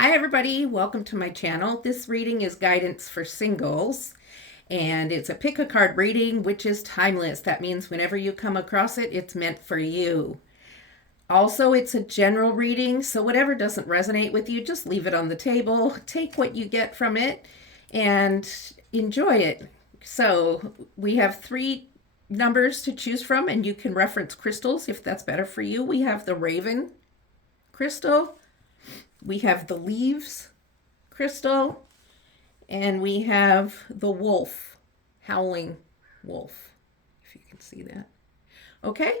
Hi everybody, welcome to my channel. This reading is guidance for singles and it's a pick a card reading which is timeless. That means whenever you come across it, it's meant for you. Also, it's a general reading, so whatever doesn't resonate with you, just leave it on the table. Take what you get from it and enjoy it. So, we have three numbers to choose from and you can reference crystals if that's better for you. We have the Raven crystal, we have the Leaves crystal, and we have the wolf, howling wolf, if you can see that. Okay,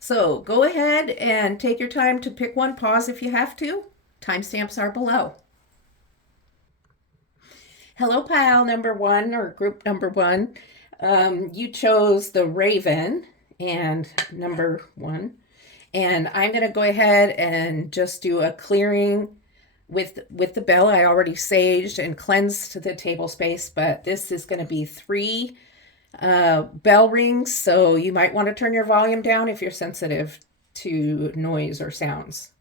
so go ahead and take your time to pick one. Pause if you have to. Timestamps are below. Hello, pile number one or group number one. You chose the Raven and number one. And I'm going to go ahead and just do a clearing with the bell. I already saged and cleansed the table space, but this is going to be three bell rings, so you might want to turn your volume down if you're sensitive to noise or sounds.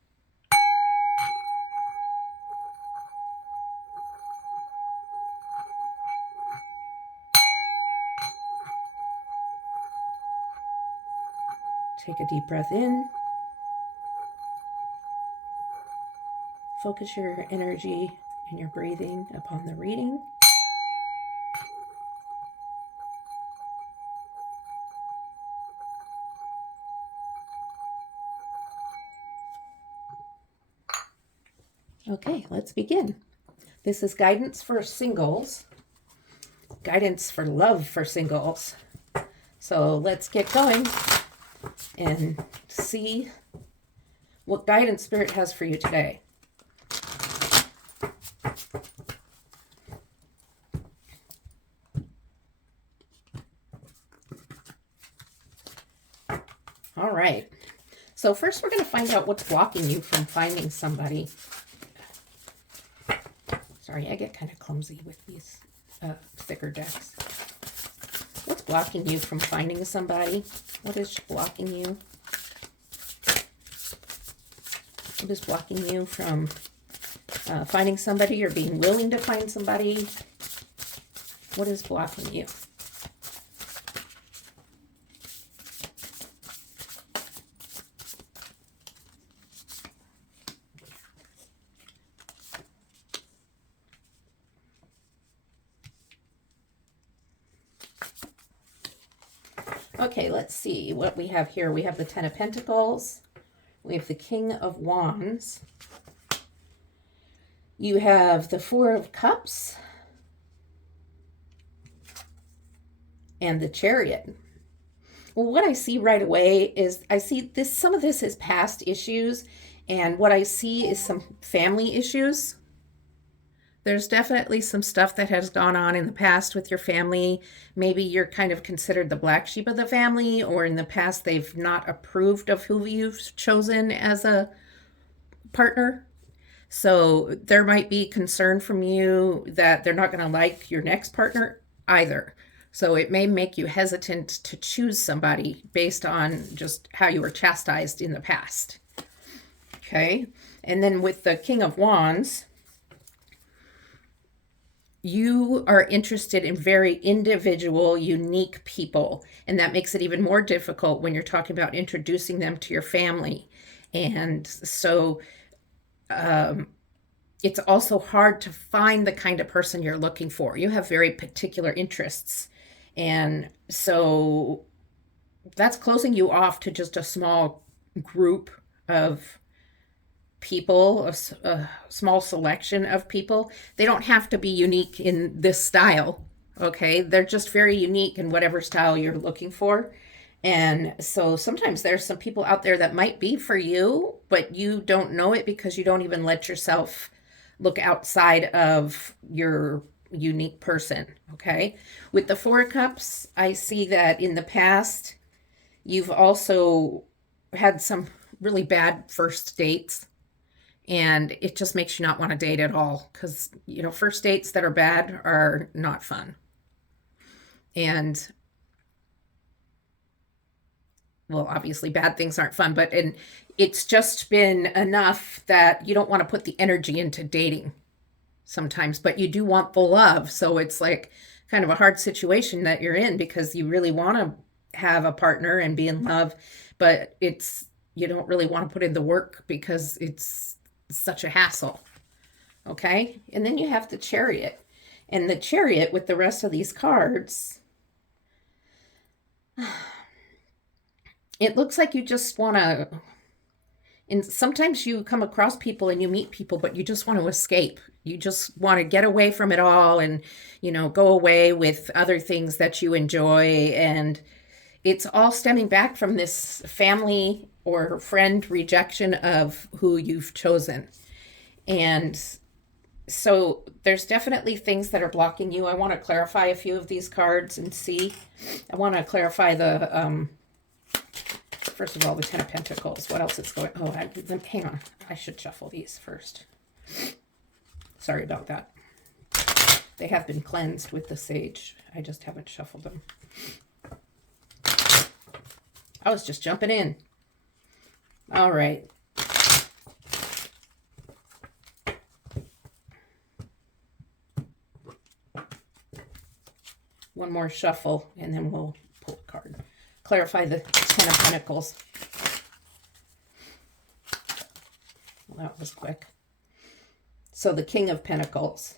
Take a deep breath in. Focus your energy and your breathing upon the reading. Okay, let's begin. This is guidance for singles, guidance for love for singles. So let's get going and see what guidance Spirit has for you today. All right. So first we're going to find out what's blocking you from finding somebody. Sorry, I get kind of clumsy with these thicker decks. What's blocking you from finding somebody? What is blocking you? What is blocking you from finding somebody or being willing to find somebody? What is blocking you? Okay, let's see what we have here. We have the Ten of Pentacles. We have the King of Wands. You have the Four of Cups. And the Chariot. Well, what I see right away is I see this, some of this is past issues, and what I see is some family issues. There's definitely some stuff that has gone on in the past with your family. Maybe you're kind of considered the black sheep of the family, or in the past they've not approved of who you've chosen as a partner. So there might be concern from you that they're not going to like your next partner either. So it may make you hesitant to choose somebody based on just how you were chastised in the past. Okay. And then with the King of Wands, you are interested in very individual, unique people. And that makes it even more difficult when you're talking about introducing them to your family. And so it's also hard to find the kind of person you're looking for. You have very particular interests. And so that's closing you off to just a small group of people, a small selection of people. They don't have to be unique in this style, okay? They're just very unique in whatever style you're looking for. And so sometimes there's some people out there that might be for you, but you don't know it because you don't even let yourself look outside of your unique person, okay? With the Four of Cups, I see that in the past, you've also had some really bad first dates, and it just makes you not want to date at all because, you know, first dates that are bad are not fun. And well, obviously bad things aren't fun, but it's just been enough that you don't want to put the energy into dating sometimes, but you do want the love. So it's like kind of a hard situation that you're in because you really want to have a partner and be in love, but you don't really want to put in the work because it's such a hassle. Okay. And then you have the Chariot. And the Chariot with the rest of these cards, it looks like you just want to, and sometimes you come across people and you meet people, but you just want to escape. You just want to get away from it all and, go away with other things that you enjoy. And it's all stemming back from this family or friend rejection of who you've chosen. And so there's definitely things that are blocking you. I want to clarify a few of these cards and see. I want to clarify first of all, the Ten of Pentacles. What else is going on? Oh, hang on. I should shuffle these first. Sorry about that. They have been cleansed with the sage. I just haven't shuffled them. I was just jumping in. All right. One more shuffle, and then we'll pull a card. Clarify the Ten of Pentacles. Well, that was quick. So the King of Pentacles.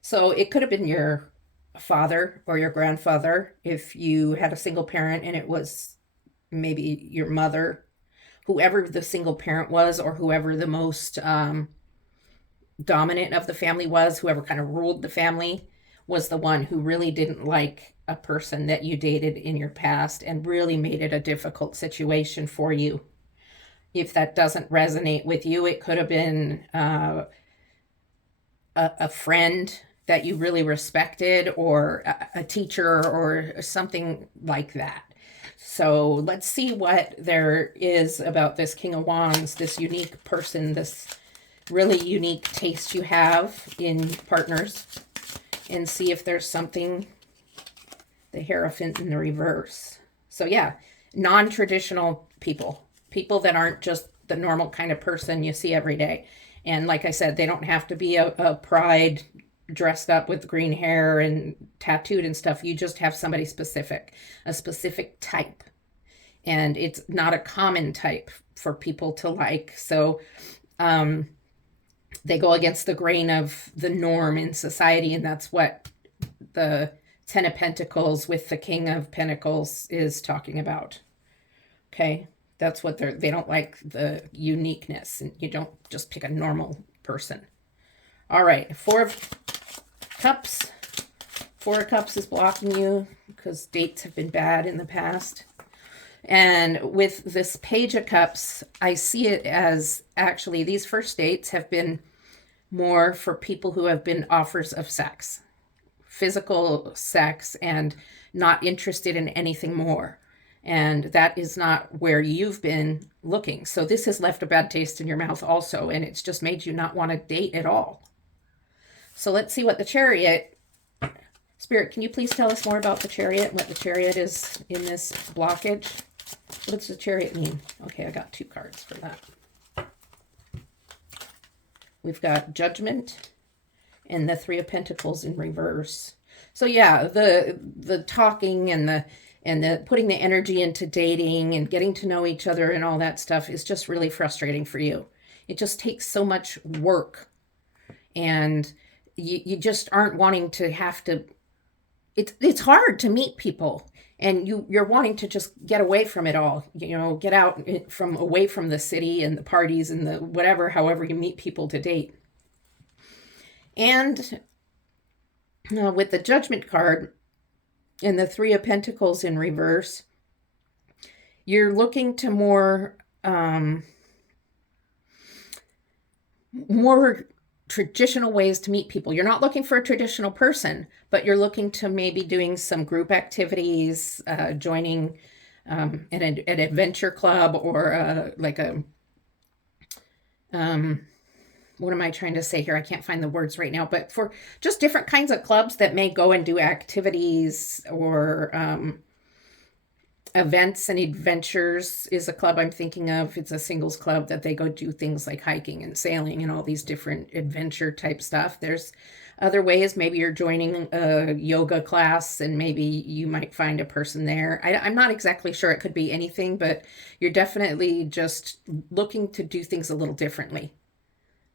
So it could have been your father or your grandfather if you had a single parent and it was maybe your mother, whoever the single parent was, or whoever the most dominant of the family was, whoever kind of ruled the family, was the one who really didn't like a person that you dated in your past and really made it a difficult situation for you. If that doesn't resonate with you, it could have been a friend that you really respected, or a teacher, or something like that. So let's see what there is about this King of Wands, this unique person, this really unique taste you have in partners, and see if there's something. The Hierophant in the reverse. So yeah, non-traditional people that aren't just the normal kind of person you see every day. And like I said, they don't have to be a pride dressed up with green hair and tattooed and stuff. You just have somebody specific, a specific type. And it's not a common type for people to like. So they go against the grain of the norm in society, and that's what the Ten of Pentacles with the King of Pentacles is talking about. Okay, that's what they don't like, the uniqueness, and you don't just pick a normal person. All right, Four of Cups. Four of Cups is blocking you because dates have been bad in the past. And with this Page of Cups, I see it as actually these first dates have been more for people who have been offers of sex. Physical sex, and not interested in anything more. And that is not where you've been looking. So this has left a bad taste in your mouth also, and it's just made you not want to date at all. So let's see what the Chariot. Spirit, can you please tell us more about the Chariot, what the Chariot is in this blockage? What does the Chariot mean? Okay, I got two cards for that. We've got Judgment and the Three of Pentacles in reverse. So yeah, the talking and the putting the energy into dating and getting to know each other and all that stuff is just really frustrating for you. It just takes so much work, and you just aren't wanting to have to. It's hard to meet people, and you're wanting to just get away from it all. Get out from away from the city and the parties and the whatever. However you meet people to date. And with the Judgment card and the Three of Pentacles in reverse, you're looking to more traditional ways to meet people. You're not looking for a traditional person, but you're looking to maybe doing some group activities, joining an adventure club, or what am I trying to say here? I can't find the words right now, but for just different kinds of clubs that may go and do activities, or Events and Adventures is a club I'm thinking of. It's a singles club that they go do things like hiking and sailing and all these different adventure type stuff. There's other ways. Maybe you're joining a yoga class and maybe you might find a person there. I'm not exactly sure. It could be anything, but you're definitely just looking to do things a little differently.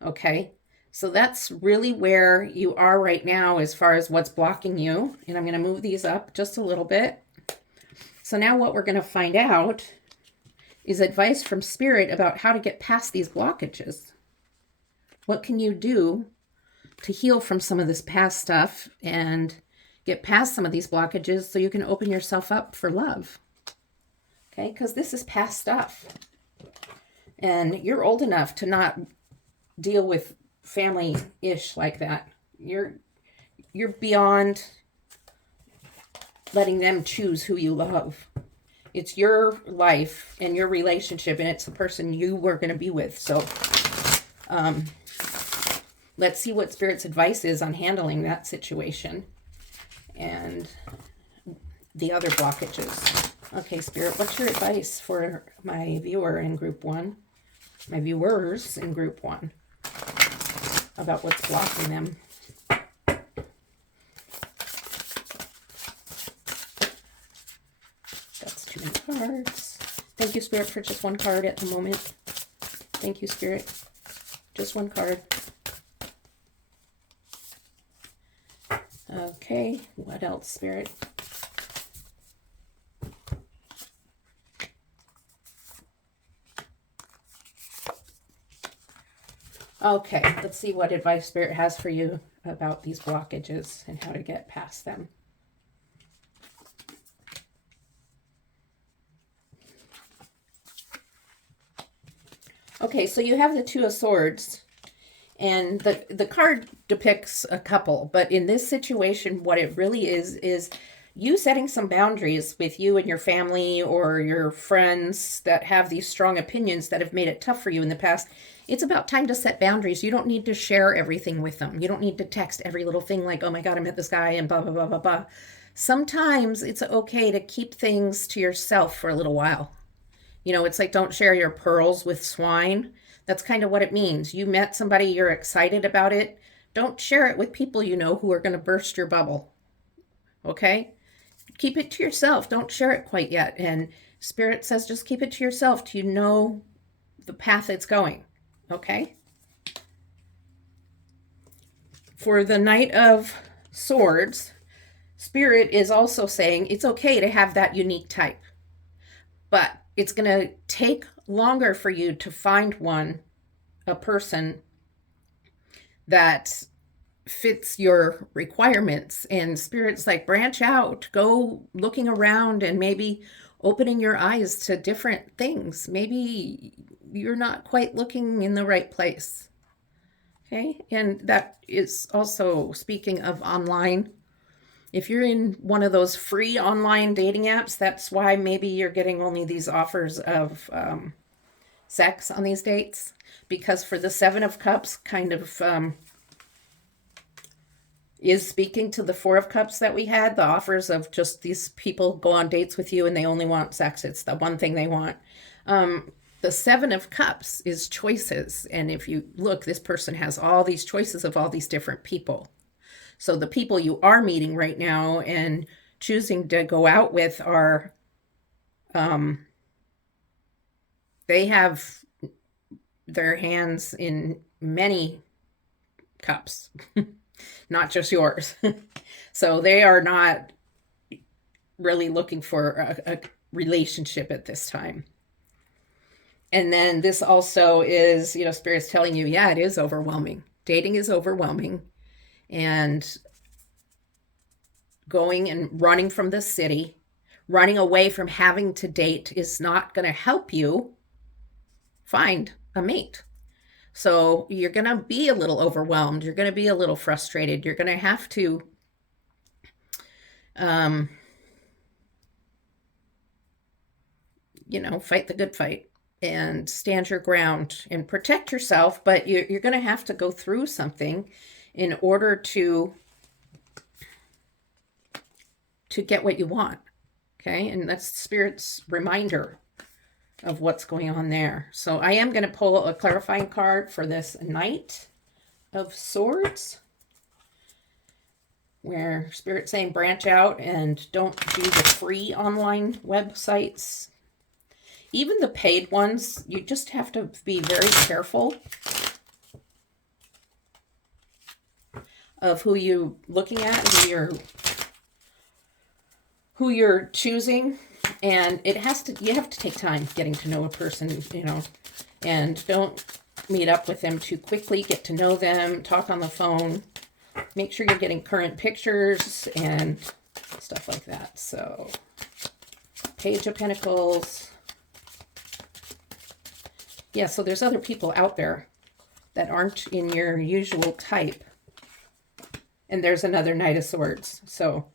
Okay. So that's really where you are right now as far as what's blocking you. And I'm going to move these up just a little bit. So now what we're going to find out is advice from Spirit about how to get past these blockages. What can you do to heal from some of this past stuff and get past some of these blockages so you can open yourself up for love? Okay, because this is past stuff. And you're old enough to not deal with family-ish like that. You're beyond letting them choose who you love. It's your life and your relationship, and it's the person you were going to be with. So let's see what Spirit's advice is on handling that situation and the other blockages. Okay, Spirit, what's your advice for my viewer in group 1? My viewers in group 1 about what's blocking them? That's 2 cards. Thank you, Spirit, for just 1 card at the moment. Thank you, Spirit. Just 1 card. Okay, what else, Spirit? Okay, let's see what advice Spirit has for you about these blockages and how to get past them. Okay, so you have the 2 of Swords, and the card depicts a couple, but in this situation, what it really is you setting some boundaries with you and your family or your friends that have these strong opinions that have made it tough for you in the past. It's about time to set boundaries. You don't need to share everything with them. You don't need to text every little thing like, oh my God, I met this guy and blah, blah, blah, blah, blah. Sometimes it's okay to keep things to yourself for a little while. You know, it's like don't share your pearls with swine. That's kind of what it means. You met somebody, you're excited about it. Don't share it with people you know who are going to burst your bubble. Okay? Keep it to yourself. Don't share it quite yet. And Spirit says just keep it to yourself till you know the path it's going. Okay? For the Knight of Swords, Spirit is also saying it's okay to have that unique type. But it's going to take longer for you to find a person that fits your requirements. And Spirit's like, branch out, go looking around and maybe opening your eyes to different things. Maybe you're not quite looking in the right place. Okay, and that is also speaking of online. If you're in one of those free online dating apps, that's why maybe you're getting only these offers of sex on these dates. Because for the 7 of Cups kind of is speaking to the 4 of Cups that we had, the offers of just these people go on dates with you and they only want sex. It's the one thing they want. The 7 of Cups is choices. And if you look, this person has all these choices of all these different people. So the people you are meeting right now and choosing to go out with are, they have their hands in many cups, not just yours. So they are not really looking for a relationship at this time. And then this also is, you know, Spirit's telling you, yeah, it is overwhelming. Dating is overwhelming. And going and running from the city, running away from having to date is not going to help you find a mate. So you're going to be a little overwhelmed. You're going to be a little frustrated. You're going to have to fight the good fight and stand your ground and protect yourself. But you're going to have to go through something in order to get what you want. Okay, and that's Spirit's reminder of what's going on there. So I am going to pull a clarifying card for this Knight of Swords, where Spirit's saying branch out and don't do the free online websites. Even the paid ones, you just have to be very careful of who you're looking at, who you're choosing. And you have to take time getting to know a person, and don't meet up with them too quickly. Get to know them, talk on the phone, make sure you're getting current pictures and stuff like that. So, Page of Pentacles. Yeah, so there's other people out there that aren't in your usual type. And there's another Knight of Swords. So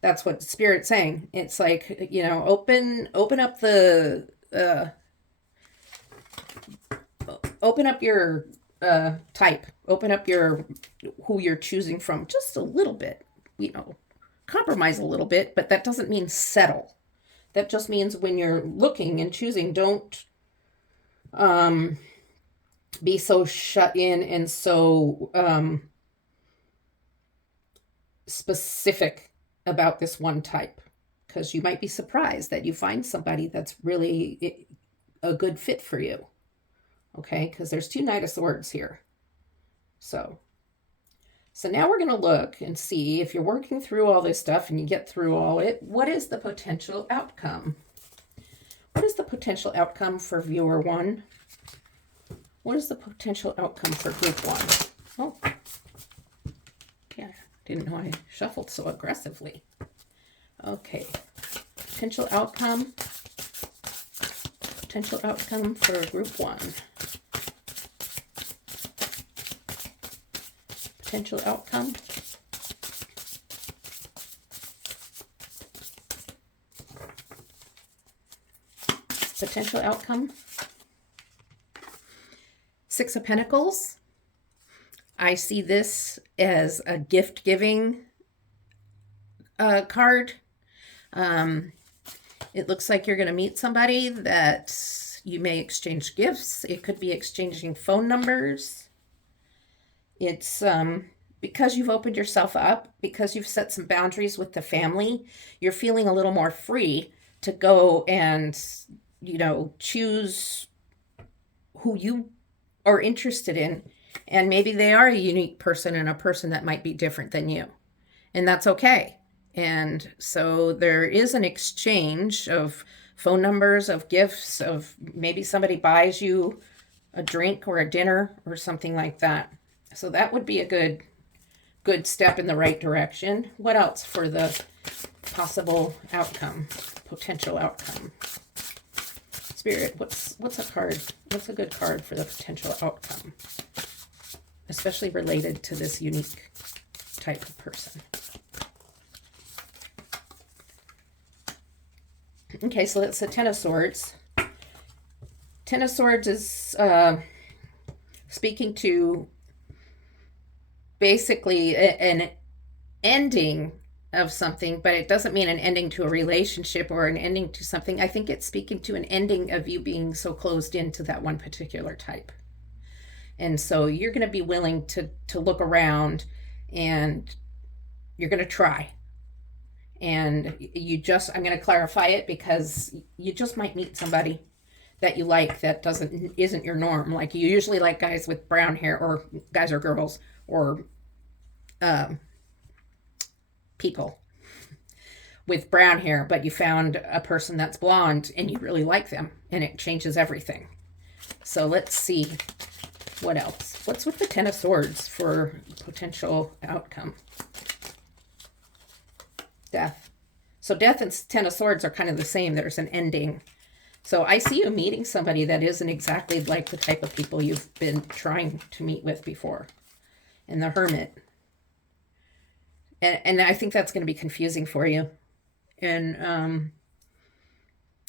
that's what Spirit's saying. It's like, open up the open up your type. Open up who you're choosing from just a little bit. Compromise a little bit, but that doesn't mean settle. That just means when you're looking and choosing, don't be so shut in and so specific about this one type, because you might be surprised that you find somebody that's really a good fit for you. Okay, because there's 2 Knight of Swords here. So now we're going to look and see, if you're working through all this stuff and you get through all it, what is the potential outcome? What is the potential outcome for viewer 1? What is the potential outcome for group 1? Oh, yeah, didn't know I shuffled so aggressively. Okay, potential outcome for group 1. Potential outcome. Potential outcome. 6 of Pentacles. I see this as a gift-giving card. It looks like you're going to meet somebody that you may exchange gifts. It could be exchanging phone numbers. It's because you've opened yourself up, because you've set some boundaries with the family, you're feeling a little more free to go and, choose who you are interested in. And maybe they are a unique person and a person that might be different than you. And that's okay. And so there is an exchange of phone numbers, of gifts, of maybe somebody buys you a drink or a dinner or something like that. So that would be a good step in the right direction. What else for the possible outcome, potential outcome? Spirit, what's a card? What's a good card for the potential outcome? Especially related to this unique type of person. Okay, so that's the 10 of Swords. 10 of Swords is speaking to basically an ending of something, but it doesn't mean an ending to a relationship or an ending to something. I think it's speaking to an ending of you being so closed into that one particular type. And so you're going to be willing to look around, and you're going to try. And I'm going to clarify it, because you just might meet somebody that you like that isn't your norm. Like, you usually like guys with brown hair, or guys or girls, or people with brown hair, but you found a person that's blonde and you really like them, and it changes everything. So let's see what else. What's with the 10 of Swords for potential outcome? Death. So death and 10 of Swords are kind of the same. There's an ending. So I see you meeting somebody that isn't exactly like the type of people you've been trying to meet with before. And the Hermit. And I think that's going to be confusing for you. And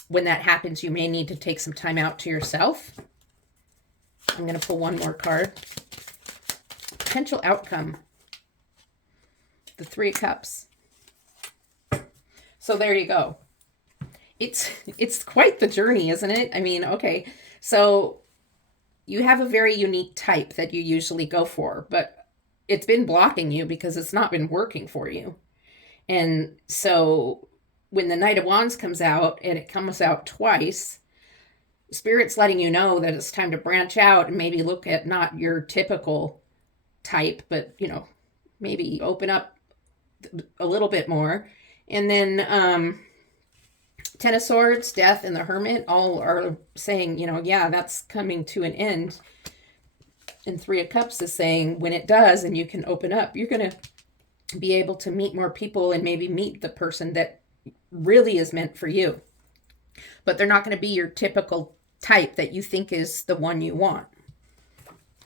when that happens, you may need to take some time out to yourself. I'm going to pull one more card. Potential outcome. The 3 of Cups. So there you go. It's quite the journey, isn't it? I mean, okay. So you have a very unique type that you usually go for, but it's been blocking you because it's not been working for you. And so when the Knight of Wands comes out and it comes out twice, Spirit's letting you know that it's time to branch out and maybe look at not your typical type, but, maybe open up a little bit more. And then Ten of Swords, Death, and the Hermit all are saying, yeah, that's coming to an end. And Three of Cups is saying when it does and you can open up, you're going to be able to meet more people and maybe meet the person that really is meant for you. But they're not going to be your typical type that you think is the one you want.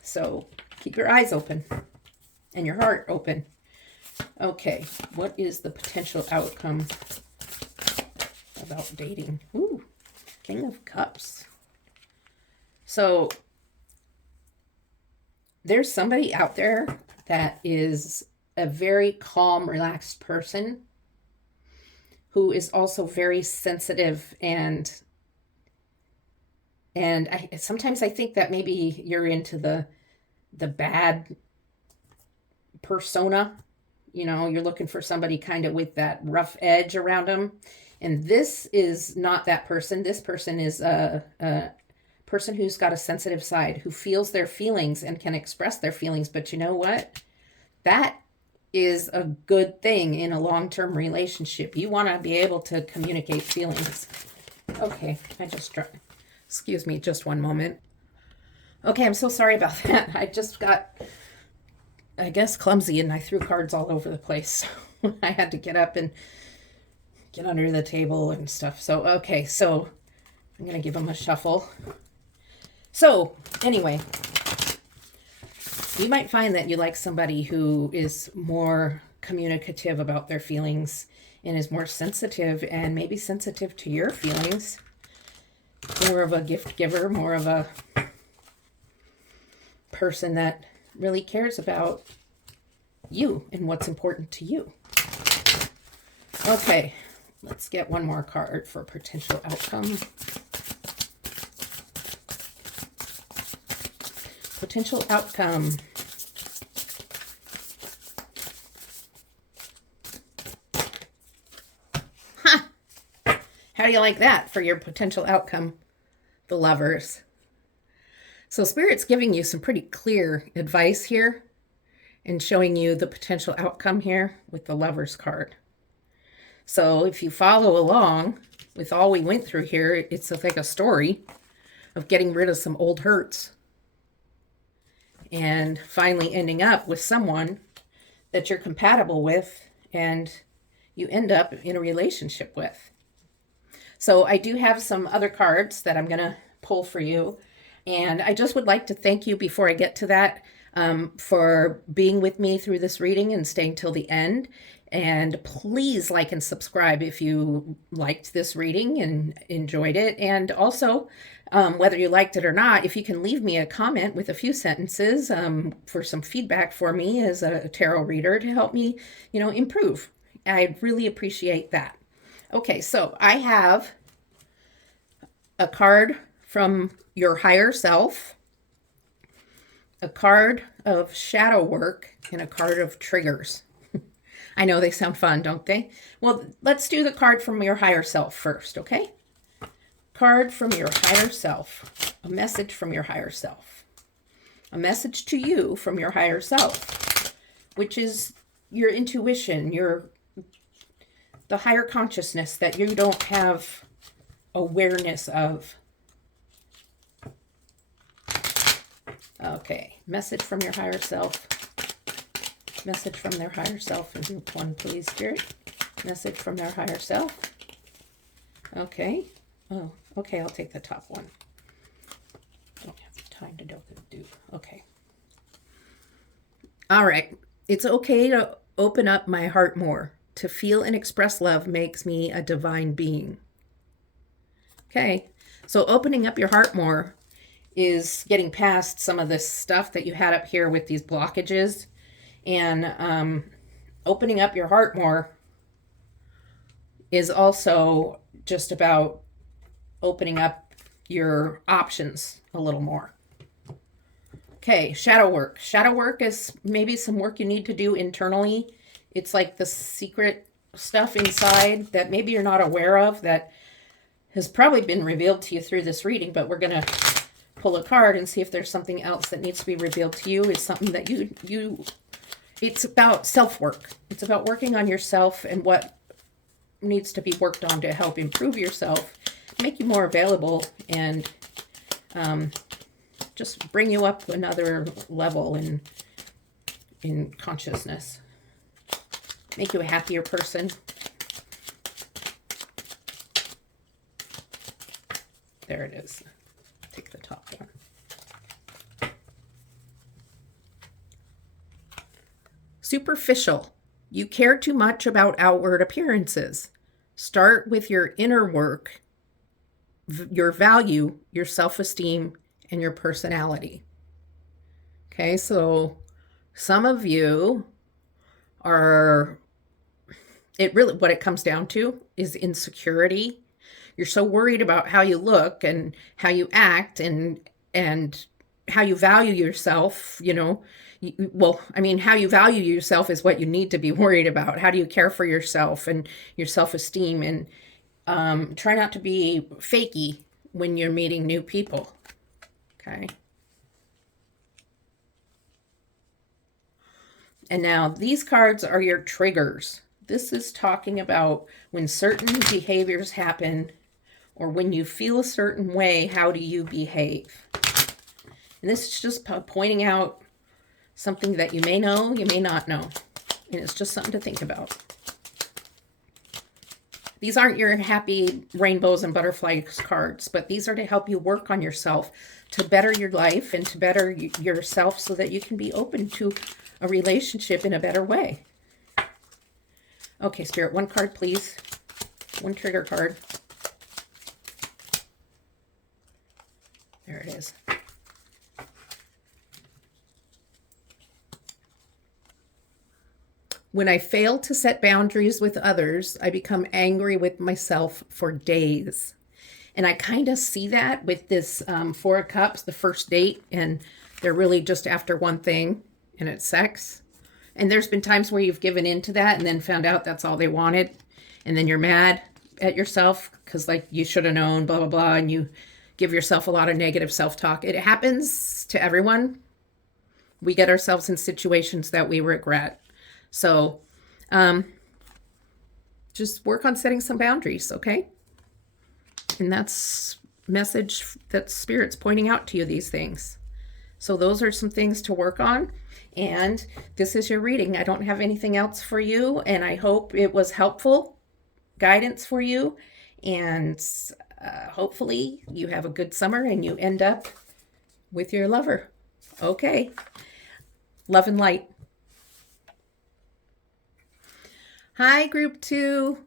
So keep your eyes open and your heart open. Okay, what is the potential outcome about dating? Ooh, King of Cups. So there's somebody out there that is a very calm, relaxed person who is also very sensitive and sometimes I think that maybe you're into the bad persona. You're looking for somebody kind of with that rough edge around them. And this is not that person. This person is a person who's got a sensitive side, who feels their feelings and can express their feelings. But you know what? That is a good thing in a long-term relationship. You want to be able to communicate feelings. Okay, excuse me, just one moment. Okay, I'm so sorry about that. I just got, I guess, clumsy and I threw cards all over the place. So I had to get up and get under the table and stuff. So, okay, so I'm going to give them a shuffle. So, anyway, you might find that you like somebody who is more communicative about their feelings and is more sensitive and maybe sensitive to your feelings. More of a gift giver, more of a person that really cares about you and what's important to you. Okay, let's get one more card for potential outcome. Potential outcome. Ha! How do you like that for your potential outcome? The Lovers. So Spirit's giving you some pretty clear advice here and showing you the potential outcome here with the Lovers card. So if you follow along with all we went through here, it's like a story of getting rid of some old hurts and finally ending up with someone that you're compatible with and you end up in a relationship with. So I do have some other cards that I'm going to pull for you. And I just would like to thank you before I get to that for being with me through this reading and staying till the end. And please like and subscribe if you liked this reading and enjoyed it. And also, whether you liked it or not, if you can leave me a comment with a few sentences for some feedback for me as a tarot reader to help me, improve. I'd really appreciate that. Okay, so I have a card from your higher self, a card of shadow work, and a card of triggers. I know they sound fun, don't they? Well, let's do the card from your higher self first, okay? Card from your higher self. A message from your higher self. A message to you from your higher self, which is your intuition, the higher consciousness that you don't have awareness of. Okay, message from your higher self. Message from their higher self in group one, please, Spirit. Message from their higher self. Okay. Oh, okay, I'll take the top one. Don't have time to do. Okay. All right. It's okay to open up my heart more. To feel and express love makes me a divine being. Okay. So opening up your heart more is getting past some of this stuff that you had up here with these blockages, and opening up your heart more is also just about opening up your options a little more. Okay, shadow work. Shadow work is maybe some work you need to do internally. It's like the secret stuff inside that maybe you're not aware of that has probably been revealed to you through this reading, but we're going to pull a card and see if there's something else that needs to be revealed to you. It's something that it's about self-work. It's about working on yourself and what needs to be worked on to help improve yourself, make you more available, and just bring you up another level in consciousness. Make you a happier person. There it is. Take the top one. Superficial. You care too much about outward appearances. Start with your inner work, your value, your self-esteem, and your personality. Okay, so some of you are, what it comes down to is insecurity. You're so worried about how you look and how you act and how you value yourself, how you value yourself is what you need to be worried about. How do you care for yourself and your self-esteem? And try not to be fakey when you're meeting new people. Okay. And now these cards are your triggers. This is talking about when certain behaviors happen or when you feel a certain way, how do you behave? And this is just pointing out something that you may know, you may not know. And it's just something to think about. These aren't your happy rainbows and butterflies cards, but these are to help you work on yourself, to better your life and to better yourself so that you can be open to a relationship in a better way. Okay, Spirit, one card, please. One trigger card. There it is. When I fail to set boundaries with others, I become angry with myself for days. And I kind of see that with this Four of Cups, the first date, and they're really just after one thing, and it's sex. And there's been times where you've given in to that and then found out that's all they wanted. And then you're mad at yourself because like you should have known, blah, blah, blah. And you give yourself a lot of negative self-talk. It happens to everyone. We get ourselves in situations that we regret. So just work on setting some boundaries, okay? And that's message that Spirit's pointing out to you, these things. So those are some things to work on. And this is your reading. I don't have anything else for you. And I hope it was helpful guidance for you. And hopefully you have a good summer and you end up with your lover. Okay. Love and light. Hi, group 2.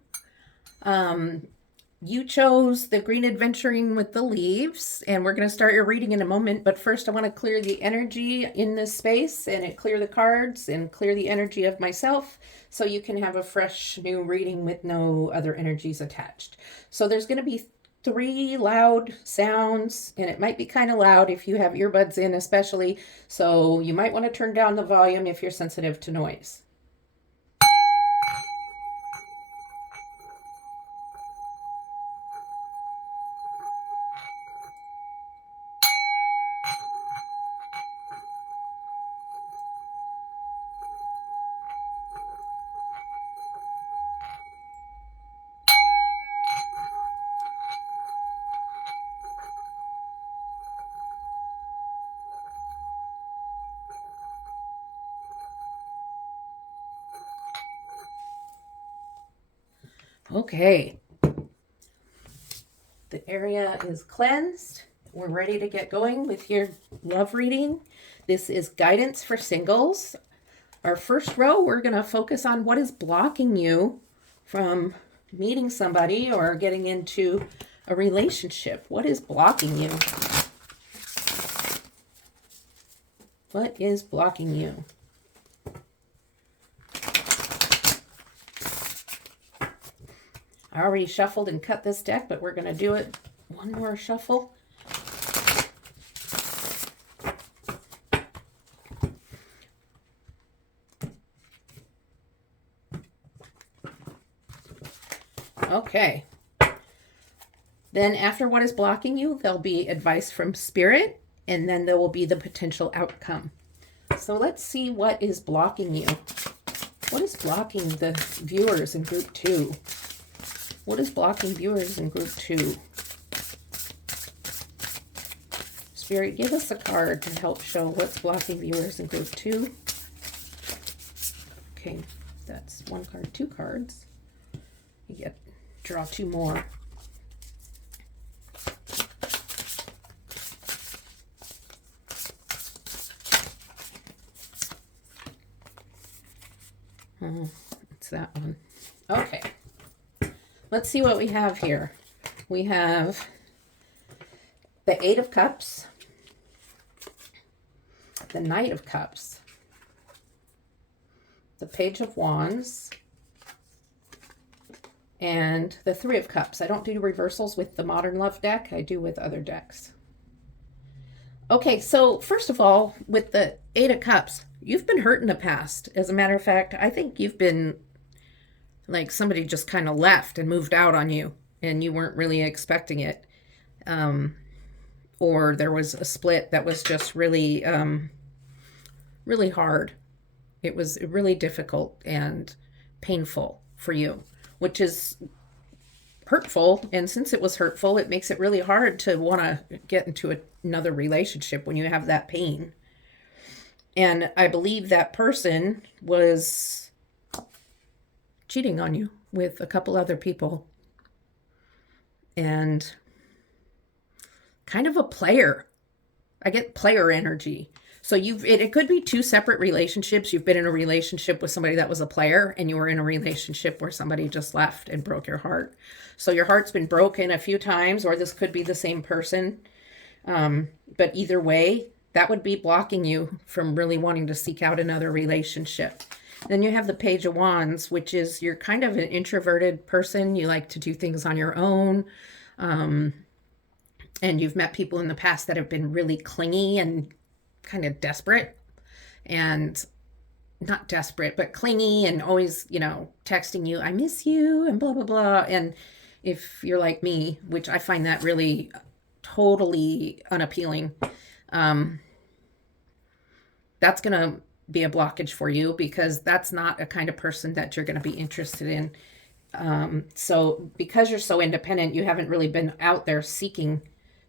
You chose the Green Adventuring with the Leaves, and we're going to start your reading in a moment. But first, I want to clear the energy in this space and clear the cards and clear the energy of myself so you can have a fresh new reading with no other energies attached. So there's going to be 3 loud sounds, and it might be kind of loud if you have earbuds in especially. So you might want to turn down the volume if you're sensitive to noise. Okay. The area is cleansed. We're ready to get going with your love reading. This is guidance for singles. Our first row, we're going to focus on what is blocking you from meeting somebody or getting into a relationship. What is blocking you? What is blocking you? I already shuffled and cut this deck, but we're going to do it one more shuffle. Okay. Then after what is blocking you, there'll be advice from Spirit, and then there will be the potential outcome. So let's see what is blocking you. What is blocking the viewers in group 2? What is blocking viewers in group 2? Spirit, give us a card to help show what's blocking viewers in group 2. Okay, that's one card, 2 cards. You get draw 2 more. It's that one. Okay. Let's see what we have here. We have the 8 of Cups, the Knight of Cups, the Page of Wands, and the 3 of Cups. I don't do reversals with the Modern Love deck. I do with other decks. Okay, so first of all, with the 8 of Cups, you've been hurt in the past. As a matter of fact, I think you've been like somebody just kind of left and moved out on you and you weren't really expecting it. Or there was a split that was just really, really hard. It was really difficult and painful for you, which is hurtful. And since it was hurtful, it makes it really hard to want to get into another relationship when you have that pain. And I believe that person was cheating on you with a couple other people and kind of a player. I get player energy. So it could be 2 separate relationships. You've been in a relationship with somebody that was a player, and you were in a relationship where somebody just left and broke your heart. So your heart's been broken a few times, or this could be the same person. But either way, that would be blocking you from really wanting to seek out another relationship. Then you have the Page of Wands, which is you're kind of an introverted person. You like to do things on your own. And you've met people in the past that have been really clingy and kind of desperate. And not desperate, but clingy and always, texting you, I miss you and blah, blah, blah. And if you're like me, which I find that really totally unappealing, that's going to be a blockage for you because that's not a kind of person that you're going to be interested in. So because you're so independent, you haven't really been out there seeking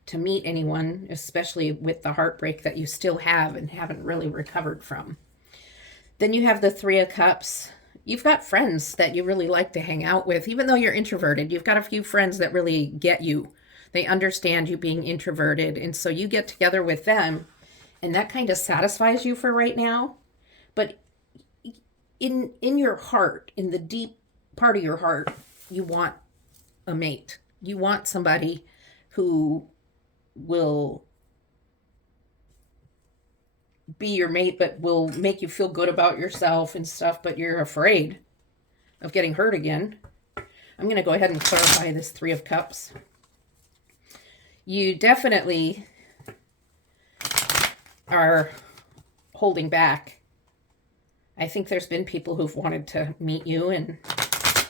to meet anyone, especially with the heartbreak that you still have and haven't really recovered from. Then you have the 3 of Cups. You've got friends that you really like to hang out with, even though you're introverted. You've got a few friends that really get you. They understand you being introverted. And so you get together with them and that kind of satisfies you for right now. But in your heart, in the deep part of your heart, you want a mate. You want somebody who will be your mate, but will make you feel good about yourself and stuff, but you're afraid of getting hurt again. I'm going to go ahead and clarify this 3 of Cups. You definitely are holding back. I think there's been people who've wanted to meet you and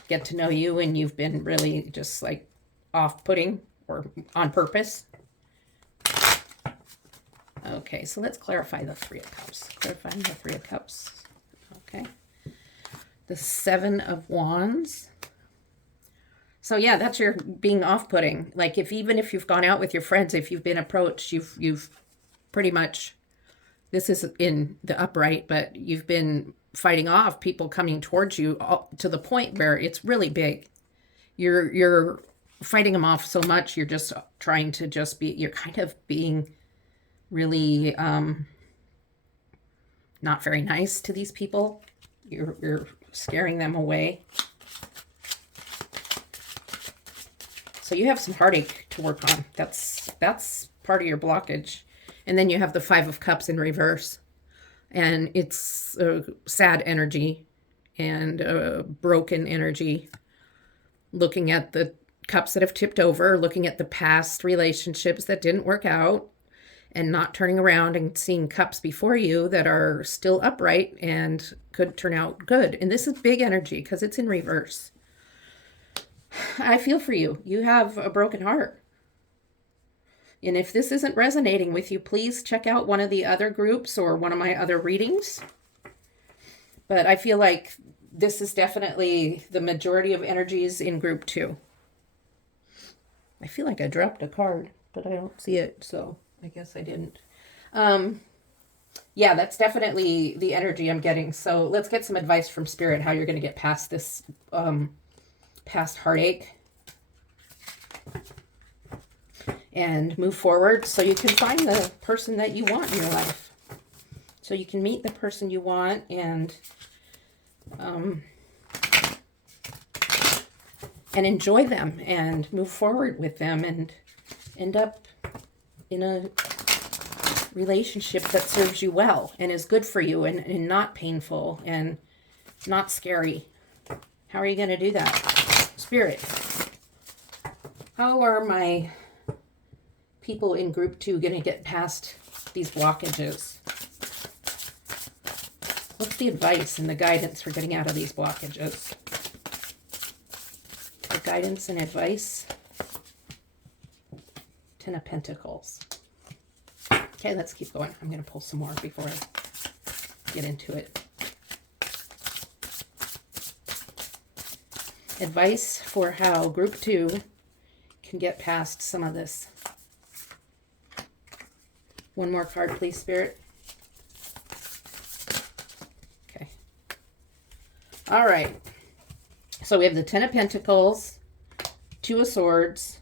get to know you, and you've been really just like off-putting or on purpose. Okay, so let's clarify the 3 of Cups. Clarifying the 3 of Cups. Okay. The 7 of Wands. So yeah, that's your being off-putting. Like even if you've gone out with your friends, if you've been approached, you've pretty much, this is in the upright, but you've been fighting off people coming towards you to the point where it's really big. You're fighting them off so much, you're just trying to just be, you're kind of being really not very nice to these people. You're scaring them away. So you have some heartache to work on. That's part of your blockage. And then you have the 5 of Cups in reverse. And it's a sad energy and a broken energy. looking at the cups that have tipped over, looking at the past relationships that didn't work out, and not turning around and seeing cups before you that are still upright and could turn out good. And this is big energy because it's in reverse. I feel for you. You have a broken heart. And if this isn't resonating with you, please check out one of the other groups or one of my other readings. But I feel like this is definitely the majority of energies in group 2. I feel like I dropped a card, but I don't see it, so I guess I didn't. Yeah, that's definitely the energy I'm getting. So let's get some advice from Spirit how you're going to get past this past heartache and move forward so you can find the person that you want in your life. So you can meet the person you want and enjoy them and move forward with them and end up in a relationship that serves you well and is good for you and not painful and not scary. How are you going to do that? Spirit, how are my people in group 2 going to get past these blockages? What's the advice and the guidance for getting out of these blockages? The guidance and advice. 10 of Pentacles. Okay, let's keep going. I'm going to pull some more before I get into it. Advice for how group 2 can get past some of this. One more card, please, Spirit. Okay. All right. So we have the 10 of Pentacles, 2 of Swords,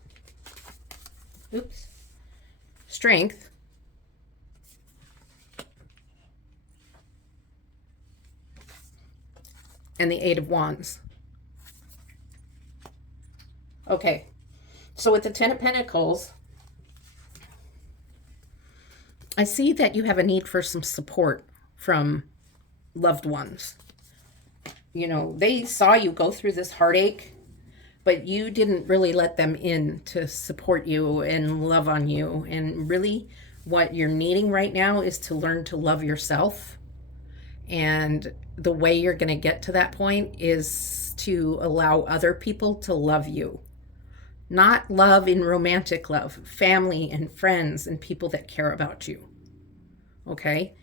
oops, Strength, and the 8 of Wands. Okay, so with the 10 of Pentacles, I see that you have a need for some support from loved ones. You know, they saw you go through this heartache, but you didn't really let them in to support you and love on you. And really what you're needing right now is to learn to love yourself. And the way you're going to get to that point is to allow other people to love you. Not love in romantic love, family and friends and people that care about you. Okay?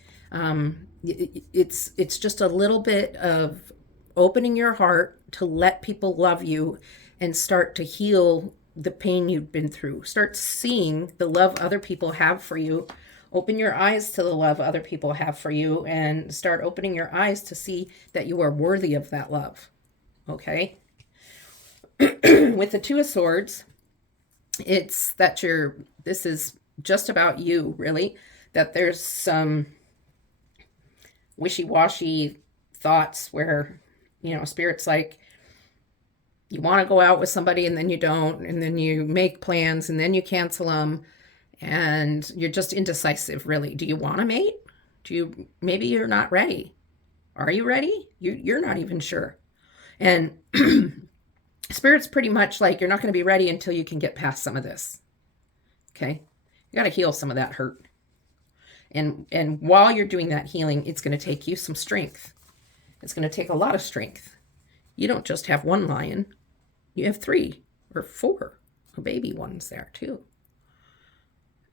It's just a little bit of opening your heart to let people love you and start to heal the pain you've been through. Start seeing the love other people have for you. Open your eyes to the love other people have for you and start opening your eyes to see that you are worthy of that love. Okay? With the 2 of Swords, it's that this is just about you, really, that there's some wishy-washy thoughts where, you know, Spirit's like, you want to go out with somebody and then you don't, and then you make plans and then you cancel them, and you're just indecisive, really. Do you want to mate? Maybe you're not ready. Are you ready? You're not even sure. And Spirit's pretty much like, you're not going to be ready until you can get past some of this. Okay? You got to heal some of that hurt. And while you're doing that healing, it's going to take you some strength. It's going to take a lot of strength. You don't just have one lion. You have 3 or 4 baby ones there too.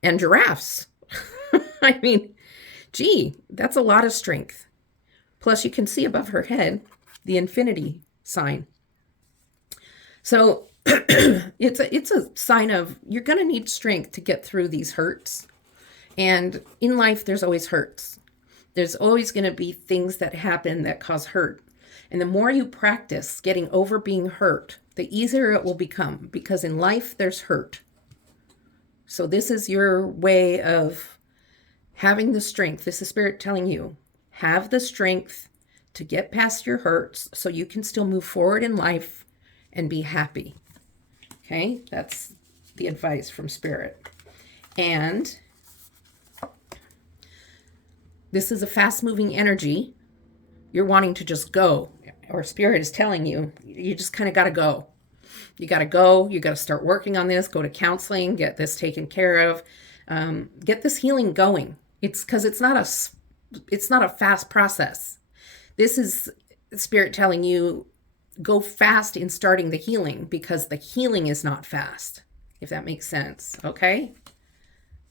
And giraffes. I mean, gee, that's a lot of strength. Plus you can see above her head the infinity sign. So it's a sign of you're going to need strength to get through these hurts. And in life, there's always hurts. There's always going to be things that happen that cause hurt. And the more you practice getting over being hurt, the easier it will become, because in life, there's hurt. So this is your way of having the strength. This is Spirit telling you, have the strength to get past your hurts so you can still move forward in life and be happy. Okay, that's the advice from Spirit. And this is a fast-moving energy. You're wanting to just go, or Spirit is telling you, you just kind of got to go. You got to go. You got to start working on this. Go to counseling. Get this taken care of. Get this healing going. It's because it's not a fast process. This is spirit telling you go fast in starting the healing because the healing is not fast. If that makes sense, okay?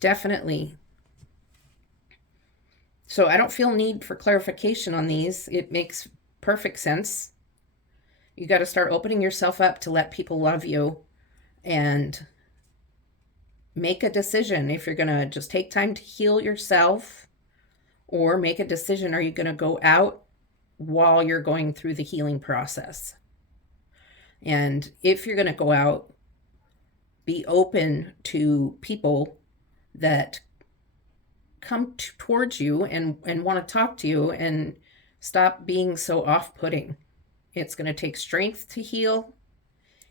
Definitely. So I don't feel need for clarification on these. It makes perfect sense. You got to start opening yourself up to let people love you and make a decision if you're going to just take time to heal yourself, or make a decision, are you going to go out while you're going through the healing process? And if you're going to go out, be open to people that come towards you and want to talk to you, and stop being so off-putting. It's going to take strength to heal,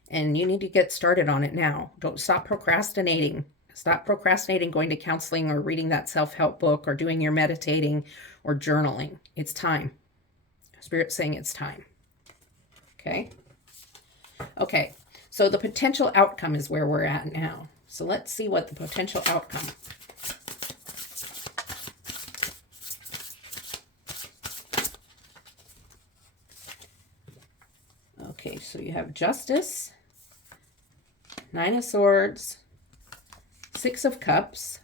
and you need to get started on it now. Don't stop procrastinating. Stop procrastinating going to counseling or reading that self-help book or doing your meditating or journaling. It's time. Spirit's saying it's time. Okay? Okay. So the potential outcome is where we're at now. So let's see what the potential outcome. Okay, so you have Justice, Nine of Swords, Six of Cups,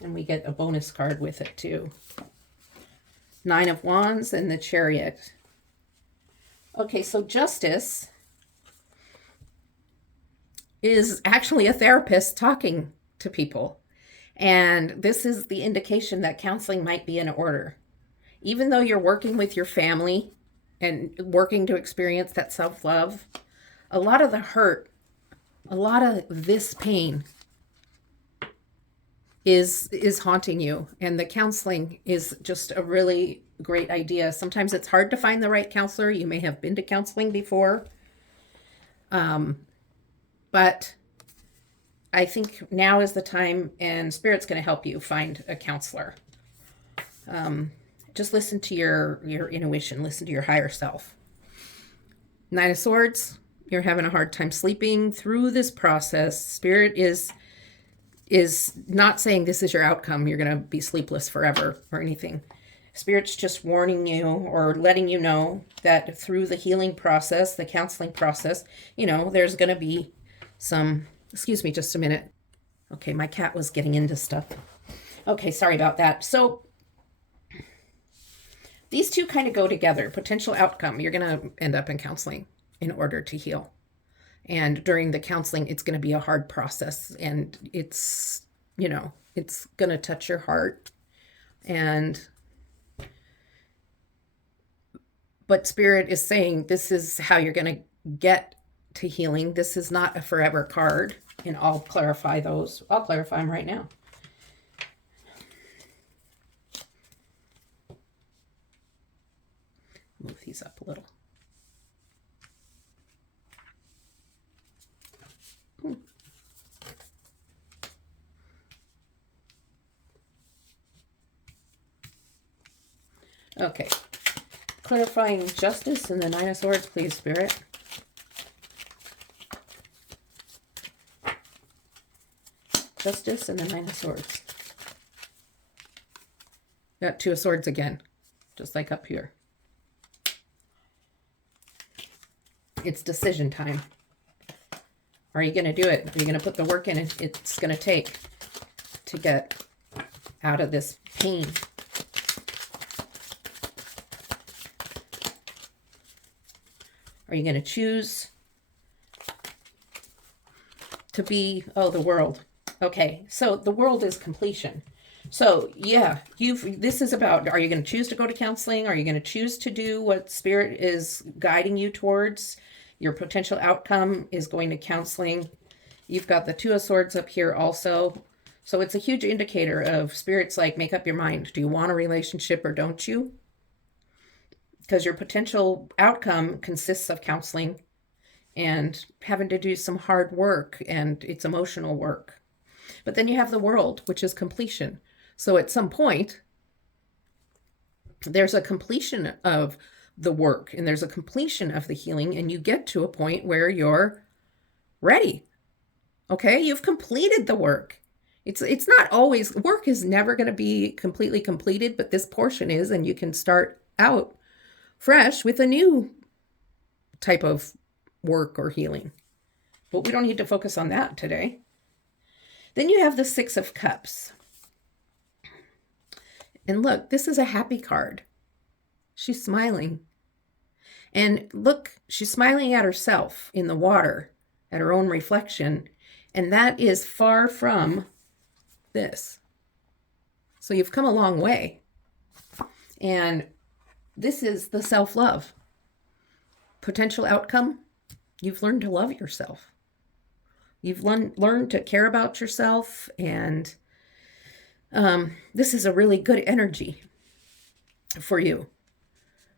and we get a bonus card with it too. Nine of Wands and the Chariot. Okay, so Justice is actually a therapist talking to people. And this is the indication that counseling might be in order. Even though you're working with your family and working to experience that self-love, a lot of the hurt, a lot of this pain is haunting you. And the counseling is just a really great idea. Sometimes it's hard to find the right counselor. You may have been to counseling before. But I think now is the time, and Spirit's going to help you find a counselor. Just listen to your intuition, listen to your higher self. Nine of Swords, you're having a hard time sleeping through this process. Spirit is not saying this is your outcome. You're going to be sleepless forever or anything. Spirit's just warning you or letting you know that through the healing process, the counseling process, there's going to be some, excuse me just a minute. Okay, my cat was getting into stuff. Okay, sorry about that. So these two kind of go together. Potential outcome, you're going to end up in counseling in order to heal. And during the counseling, it's going to be a hard process, and it's going to touch your heart. But Spirit is saying this is how you're going to get to healing. This is not a forever card, and I'll clarify those. I'll clarify them right now. Move these up a little. Okay. Clarifying Justice and the Nine of Swords, please, Spirit. Justice and the Nine of Swords. Got Two of Swords again, just like up here. It's decision time. Are you going to do it? Are you going to put the work in it's going to take to get out of this pain? Are you going to choose to be, the world? Okay, so the world is completion. So yeah, this is about, are you going to choose to go to counseling? Are you going to choose to do what Spirit is guiding you towards? Your potential outcome is going to counseling. You've got the Two of Swords up here also. So it's a huge indicator of Spirit's like, make up your mind. Do you want a relationship or don't you? Because your potential outcome consists of counseling and having to do some hard work, and it's emotional work. But then you have the world, which is completion. So at some point, there's a completion of the work and there's a completion of the healing, and you get to a point where you're ready. Okay, you've completed the work. It's not always, work is never going to be completely completed, but this portion is, and you can start out fresh with a new type of work or healing. But we don't need to focus on that today. Then you have the Six of Cups. And look, this is a happy card. She's smiling. And look, she's smiling at herself in the water, at her own reflection. And that is far from this. So you've come a long way. And this is the self-love. Potential outcome, you've learned to love yourself. You've learned to care about yourself, and this is a really good energy for you.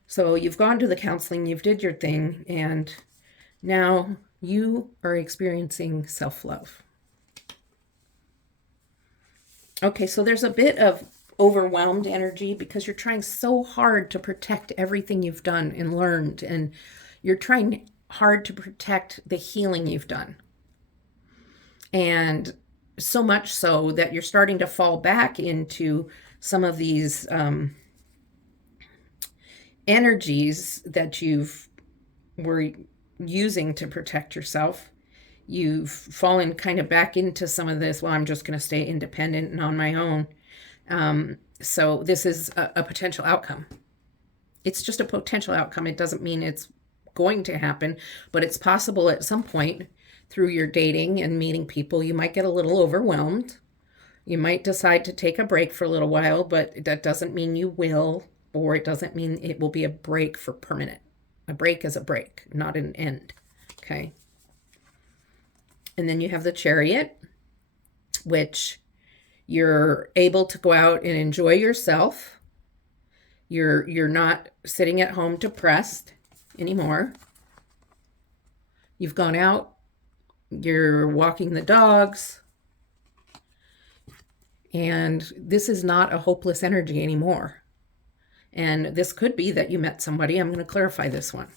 So you've gone to the counseling, you've did your thing, and now you are experiencing self-love. Okay, so there's a bit of overwhelmed energy because you're trying so hard to protect everything you've done and learned, and you're trying hard to protect the healing you've done. And so much so that you're starting to fall back into some of these energies that were using to protect yourself. You've fallen kind of back into some of this, well, I'm just going to stay independent and on my own. So this is a potential outcome. It's just a potential outcome. It doesn't mean it's going to happen, but it's possible at some point through your dating and meeting people, you might get a little overwhelmed. You might decide to take a break for a little while, but that doesn't mean you will, or it doesn't mean it will be a break for permanent. A break is a break, not an end. Okay. And then you have the Chariot, which you're able to go out and enjoy yourself. You're not sitting at home depressed anymore. You've gone out, you're walking the dogs, and this is not a hopeless energy anymore. And this could be that you met somebody. I'm going to clarify this one,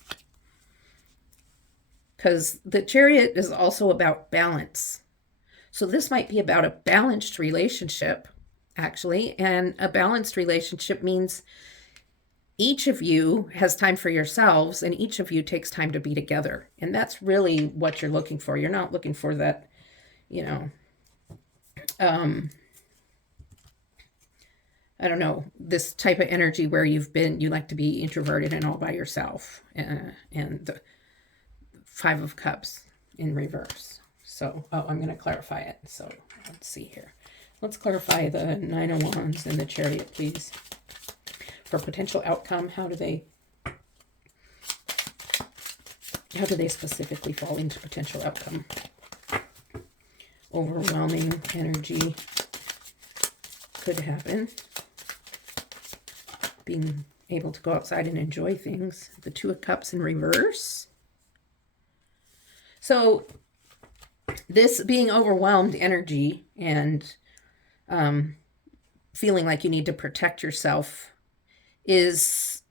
because the Chariot is also about balance. So this might be about a balanced relationship, actually. And a balanced relationship means each of you has time for yourselves, and each of you takes time to be together. And that's really what you're looking for. You're not looking for that, I don't know, this type of energy where you like to be introverted and all by yourself. And the Five of Cups in reverse. So, I'm going to clarify it. So let's see here. Let's clarify the Nine of Wands and the Chariot, please. For potential outcome, how do they specifically fall into potential outcome? Overwhelming energy could happen. Being able to go outside and enjoy things. The Two of Cups in reverse. So this being overwhelmed energy and feeling like you need to protect yourself is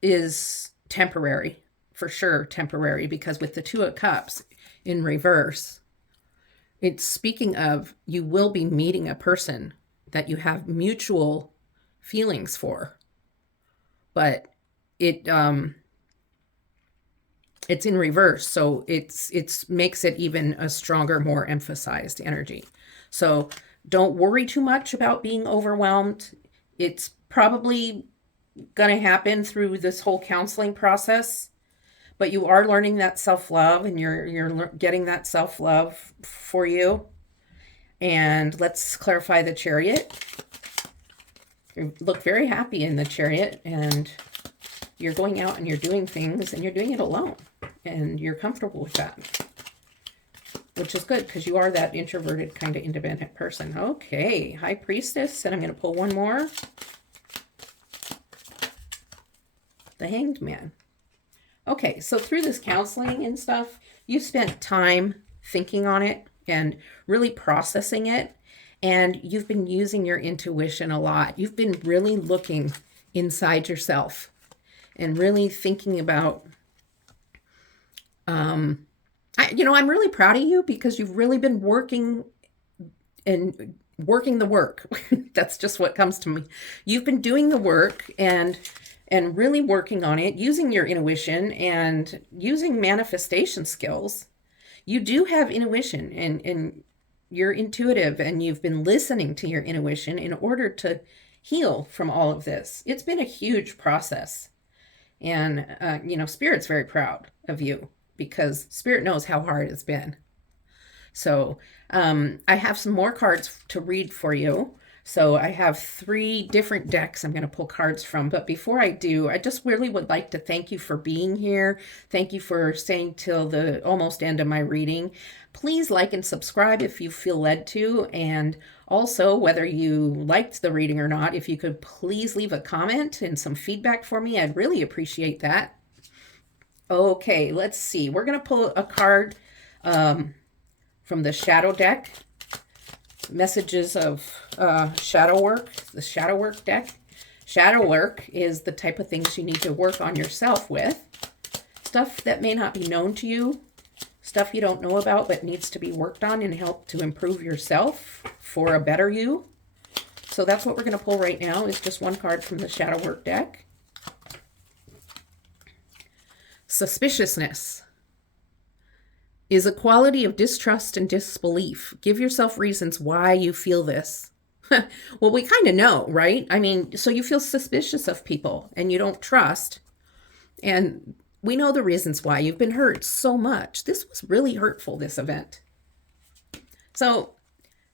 temporary, for sure temporary, because with the Two of Cups in reverse, it's speaking of you will be meeting a person that you have mutual feelings for, but it's in reverse, so it's makes it even a stronger, more emphasized energy. So don't worry too much about being overwhelmed. It's probably going to happen through this whole counseling process, but you are learning that self-love, and you're getting that self-love for you. And let's clarify the Chariot. You look very happy in the Chariot, and you're going out and you're doing things, and you're doing it alone, and you're comfortable with that, which is good because you are that introverted kind of independent person. Okay, High Priestess, and I'm going to pull one more. The Hanged Man. Okay, so through this counseling and stuff, you spent time thinking on it and really processing it. and you've been using your intuition a lot. You've been really looking inside yourself and really thinking about, I'm really proud of you because you've really been working and working the work. That's just what comes to me. You've been doing the work and really working on it, using your intuition and using manifestation skills. You do have intuition, and you're intuitive, and you've been listening to your intuition in order to heal from all of this. It's been a huge process. And, Spirit's very proud of you because Spirit knows how hard it's been. So I have some more cards to read for you. So I have 3 different decks I'm going to pull cards from. But before I do, I just really would like to thank you for being here. Thank you for staying till the almost end of my reading. Please like and subscribe if you feel led to. And also, whether you liked the reading or not, if you could please leave a comment and some feedback for me, I'd really appreciate that. Okay, let's see. We're going to pull a card from the Shadow deck. Messages of shadow work, the shadow work deck. Shadow work is the type of things you need to work on yourself with. Stuff that may not be known to you, stuff you don't know about but needs to be worked on and help to improve yourself for a better you. So that's what we're going to pull right now, is just one card from the shadow work deck. Suspiciousness is a quality of distrust and disbelief. Give yourself reasons why you feel this. Well, we kind of know, right? I mean, so you feel suspicious of people and you don't trust. And we know the reasons why. You've been hurt so much. This was really hurtful, this event. So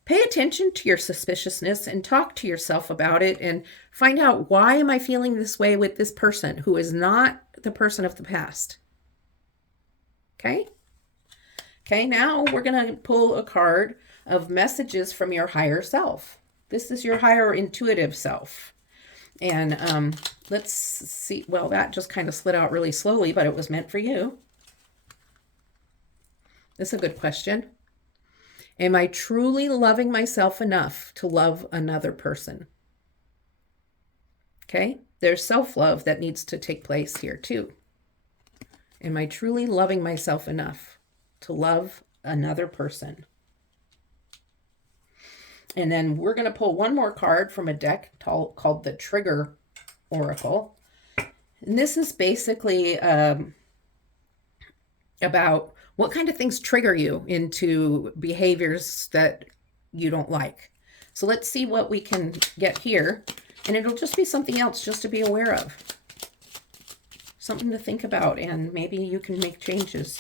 pay attention to your suspiciousness and talk to yourself about it and find out, why am I feeling this way with this person who is not the person of the past? Okay? Okay, now we're going to pull a card of messages from your higher self. This is your higher intuitive self. And let's see. Well, that just kind of slid out really slowly, but it was meant for you. This is a good question. Am I truly loving myself enough to love another person? Okay, there's self-love that needs to take place here too. Am I truly loving myself enough to love another person? And then we're going to pull one more card from a deck called the Trigger Oracle. And this is basically about what kind of things trigger you into behaviors that you don't like. So let's see what we can get here. And it'll just be something else just to be aware of. Something to think about, and maybe you can make changes.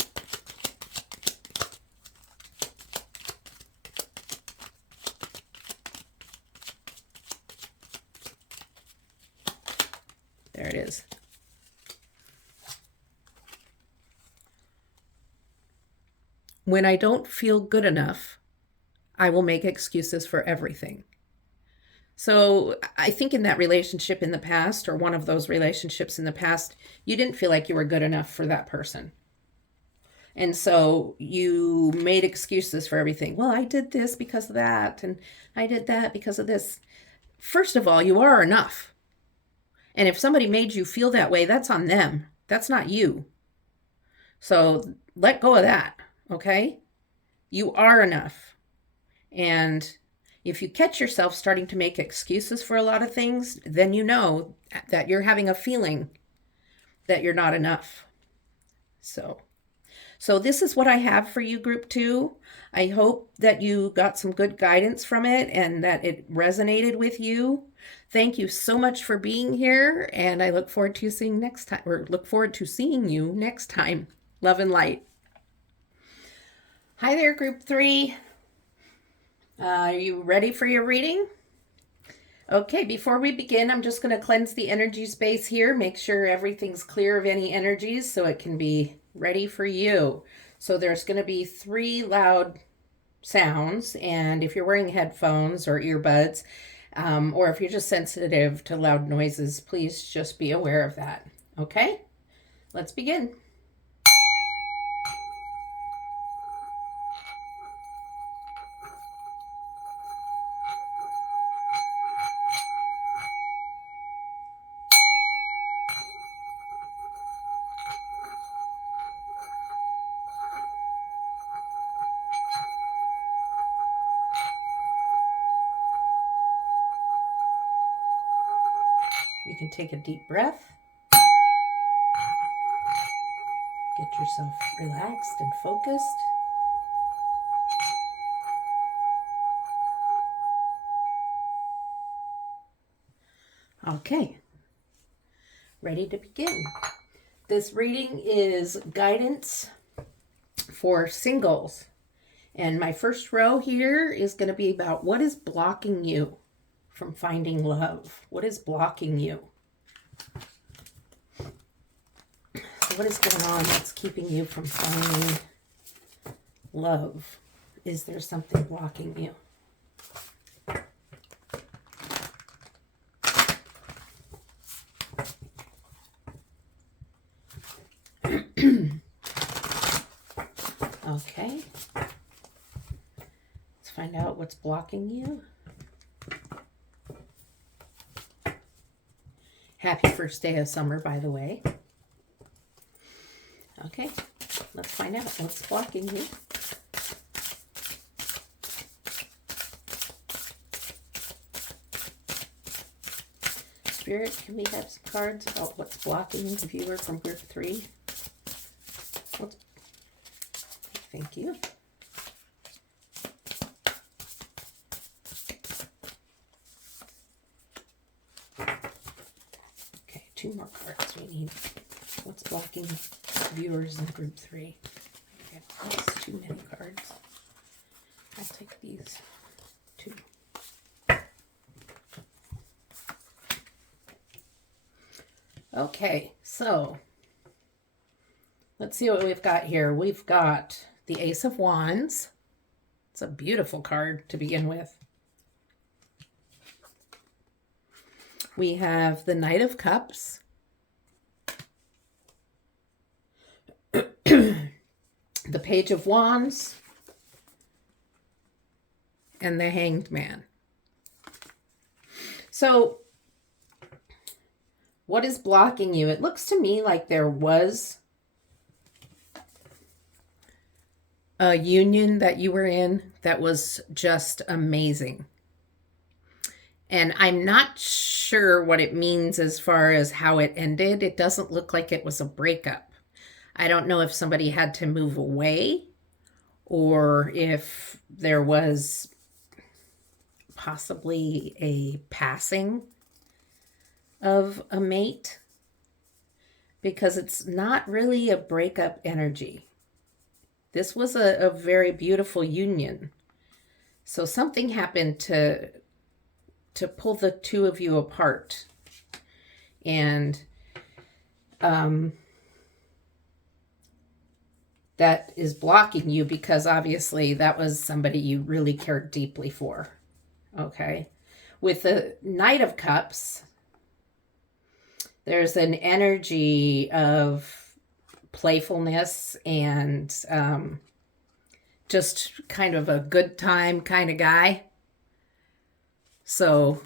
There it is. When I don't feel good enough, I will make excuses for everything. So I think in that relationship in the past, or one of those relationships in the past, you didn't feel like you were good enough for that person. And so you made excuses for everything. Well, I did this because of that, and I did that because of this. First of all, you are enough. And if somebody made you feel that way, that's on them. That's not you. So let go of that, okay? You are enough. And if you catch yourself starting to make excuses for a lot of things, then you know that you're having a feeling that you're not enough. So this is what I have for you, Group 2. I hope that you got some good guidance from it and that it resonated with you. Thank you so much for being here, and I look forward to seeing you next time. Love and light. Hi there, Group 3. Are you ready for your reading? Okay, before we begin, I'm just going to cleanse the energy space here. Make sure everything's clear of any energies so it can be ready for you. So there's going to be 3 loud sounds, and if you're wearing headphones or earbuds, or if you're just sensitive to loud noises, please just be aware of that. Okay, let's begin. can take a deep breath. Get yourself relaxed and focused. Okay, ready to begin. This reading is guidance for singles. And my first row here is going to be about what is blocking you from finding love. What is blocking you? So what is going on that's keeping you from finding love? Is there something blocking you? Okay. Let's find out what's blocking you. Happy first day of summer, by the way. Okay, let's find out what's blocking you. Spirit, can we have some cards about what's blocking the viewer from group 3? Thank you. Okay, 2 more cards we need. What's blocking viewers in group 3? Okay, that's too many cards. I'll take these 2. Okay, so let's see what we've got here. We've got the Ace of Wands. It's a beautiful card to begin with. We have the Knight of Cups. The Page of Wands. And the Hanged Man. So, what is blocking you? It looks to me like there was a union that you were in that was just amazing. And I'm not sure what it means as far as how it ended. It doesn't look like it was a breakup. I don't know if somebody had to move away or if there was possibly a passing of a mate, because it's not really a breakup energy. This was a very beautiful union. So something happened to pull the two of you apart. And that is blocking you because obviously that was somebody you really cared deeply for. Okay. With the Knight of Cups, there's an energy of playfulness and just kind of a good time kind of guy. So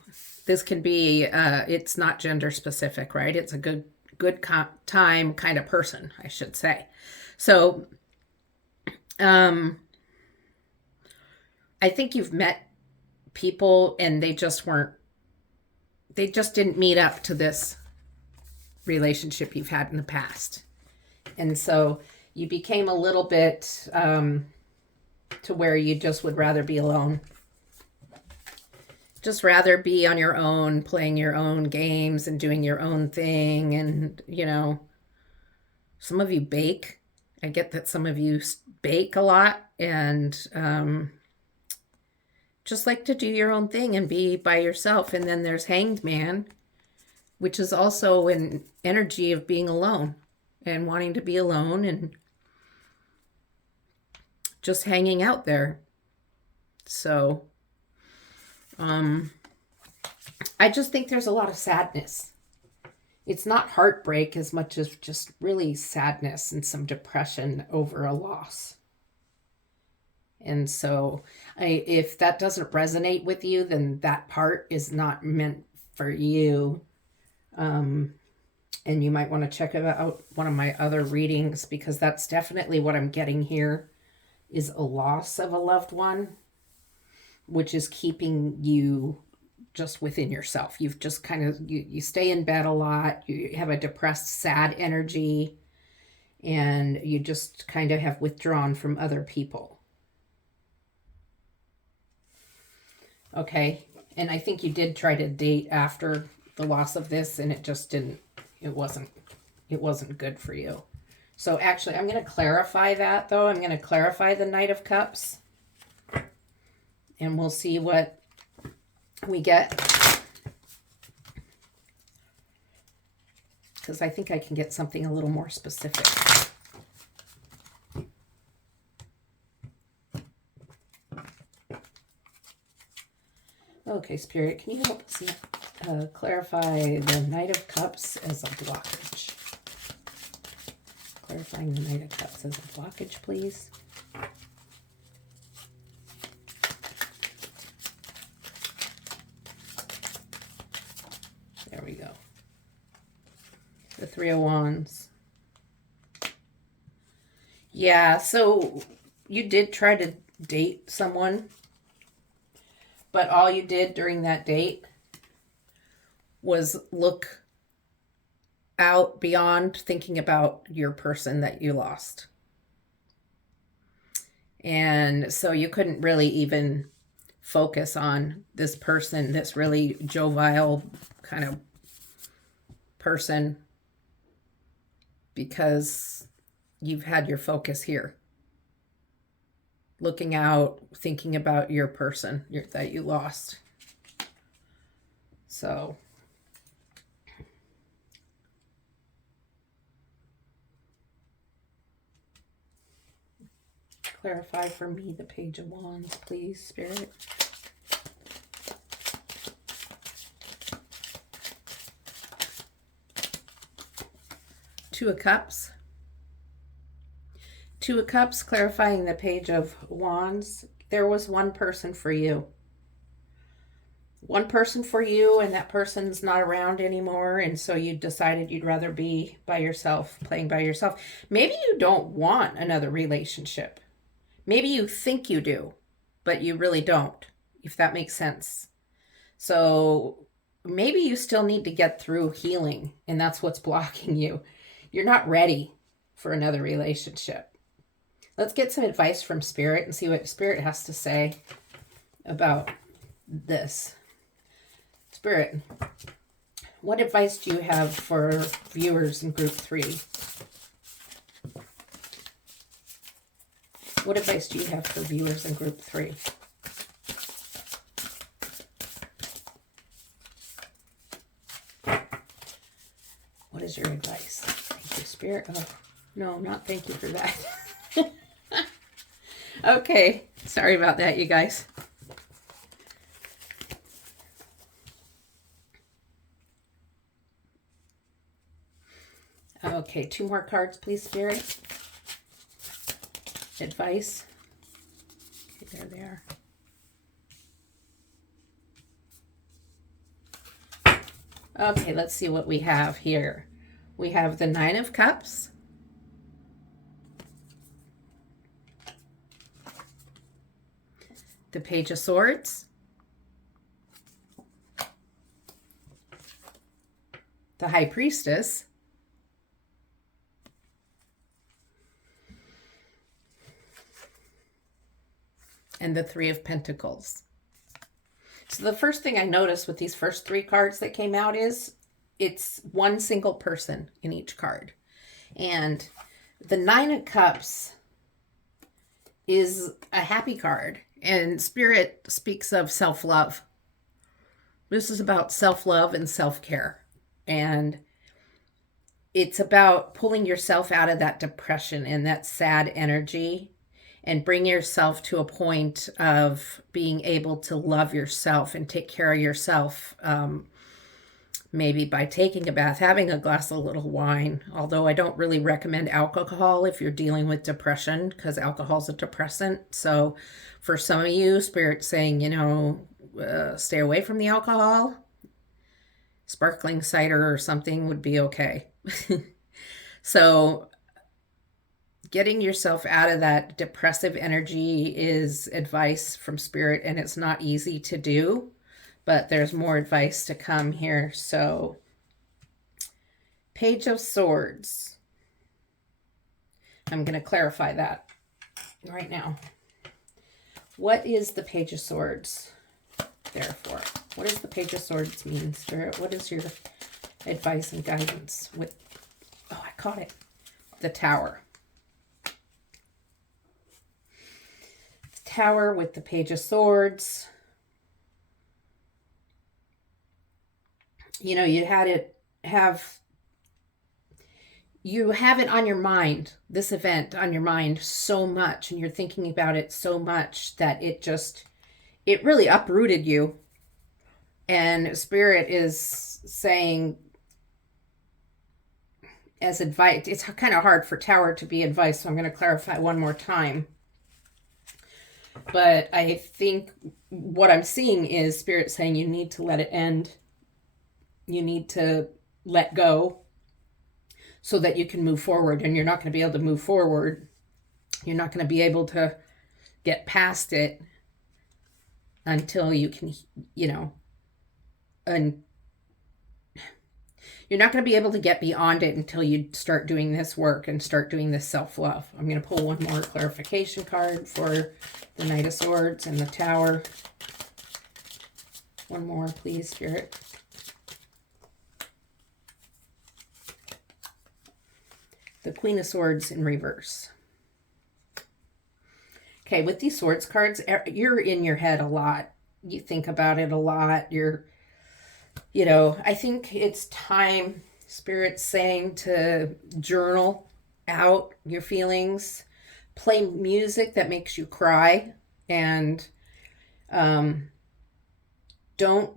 this can be, it's not gender specific, right? It's a good time kind of person, I should say. So I think you've met people and they just didn't meet up to this relationship you've had in the past. And so you became a little bit to where you just would rather be alone. Just rather be on your own, playing your own games and doing your own thing. And, you know, some of you bake. I get that some of you bake a lot and just like to do your own thing and be by yourself. And then there's Hanged Man, which is also an energy of being alone and wanting to be alone and just hanging out there. So I just think there's a lot of sadness. It's not heartbreak as much as just really sadness and some depression over a loss. And so if that doesn't resonate with you, then that part is not meant for you. And you might want to check out one of my other readings, because that's definitely what I'm getting here, is a loss of a loved one, which is keeping you just within yourself. You've just kind of, you stay in bed a lot. You have a depressed, sad energy, and you just kind of have withdrawn from other people. Okay. And I think you did try to date after the loss of this, and it just didn't, it wasn't good for you. So actually, I'm going to clarify that, though. I'm going to clarify the Knight of Cups, and we'll see what we get. Because I think I can get something a little more specific. Okay, Spirit, can you help us clarify the Knight of Cups as a blockage? Clarifying the Knight of Cups as a blockage, please. There we go. The Three of Wands. Yeah, so you did try to date someone, but all you did during that date was look out beyond thinking about your person that you lost. And so you couldn't really even focus on this person, this really jovial kind of person, because you've had your focus here. Looking out, thinking about your person that you lost. So clarify for me the Page of Wands, please, Spirit. Two of Cups. Two of Cups, clarifying the Page of Wands. There was one person for you. One person for you, and that person's not around anymore, and so you decided you'd rather be by yourself, playing by yourself. Maybe you don't want another relationship. Maybe you think you do, but you really don't, if that makes sense. So maybe you still need to get through healing, and that's what's blocking you. You're not ready for another relationship. Let's get some advice from Spirit and see what Spirit has to say about this. Spirit, what advice do you have for viewers in group 3? What advice do you have for viewers in group 3? What is your advice? Thank you, Spirit. Oh, no, not thank you for that. Okay, sorry about that, you guys. Okay, 2 more cards, please, Spirit. Advice. Okay, there they are. Okay, let's see what we have here. We have the 9 of Cups. The Page of Swords. The High Priestess. And the 3 of Pentacles. So the first thing I noticed with these first 3 cards that came out is it's one single person in each card. And the 9 of Cups is a happy card. And Spirit speaks of self-love. This is about self-love and self-care. And it's about pulling yourself out of that depression and that sad energy and bring yourself to a point of being able to love yourself and take care of yourself, maybe by taking a bath, having a glass of little wine, although I don't really recommend alcohol if you're dealing with depression, because alcohol is a depressant. So for some of you, Spirit's saying, stay away from the alcohol. Sparkling cider or something would be okay. So getting yourself out of that depressive energy is advice from Spirit, and it's not easy to do, but there's more advice to come here. So, Page of Swords. I'm going to clarify that right now. What is the Page of Swords there for? What does the Page of Swords mean, Spirit? What is your advice and guidance with, oh, I caught it, the Tower. The Tower with the Page of Swords. You know, you have it on your mind, this event on your mind so much, and you're thinking about it so much that it really uprooted you. And Spirit is saying, as advice, it's kind of hard for Tower to be advice, so I'm going to clarify one more time. But I think what I'm seeing is Spirit saying you need to let it end. You need to let go so that you can move forward. And you're not going to be able to move forward. You're not going to be able to get past it until you can, and you're not going to be able to get beyond it until you start doing this work and start doing this self-love. I'm going to pull one more clarification card for the Knight of Swords and the Tower. One more, please, Spirit. The Queen of Swords in reverse. Okay, with these swords cards, you're in your head a lot. You think about it a lot. I think it's time, Spirit's saying, to journal out your feelings. Play music that makes you cry. And don't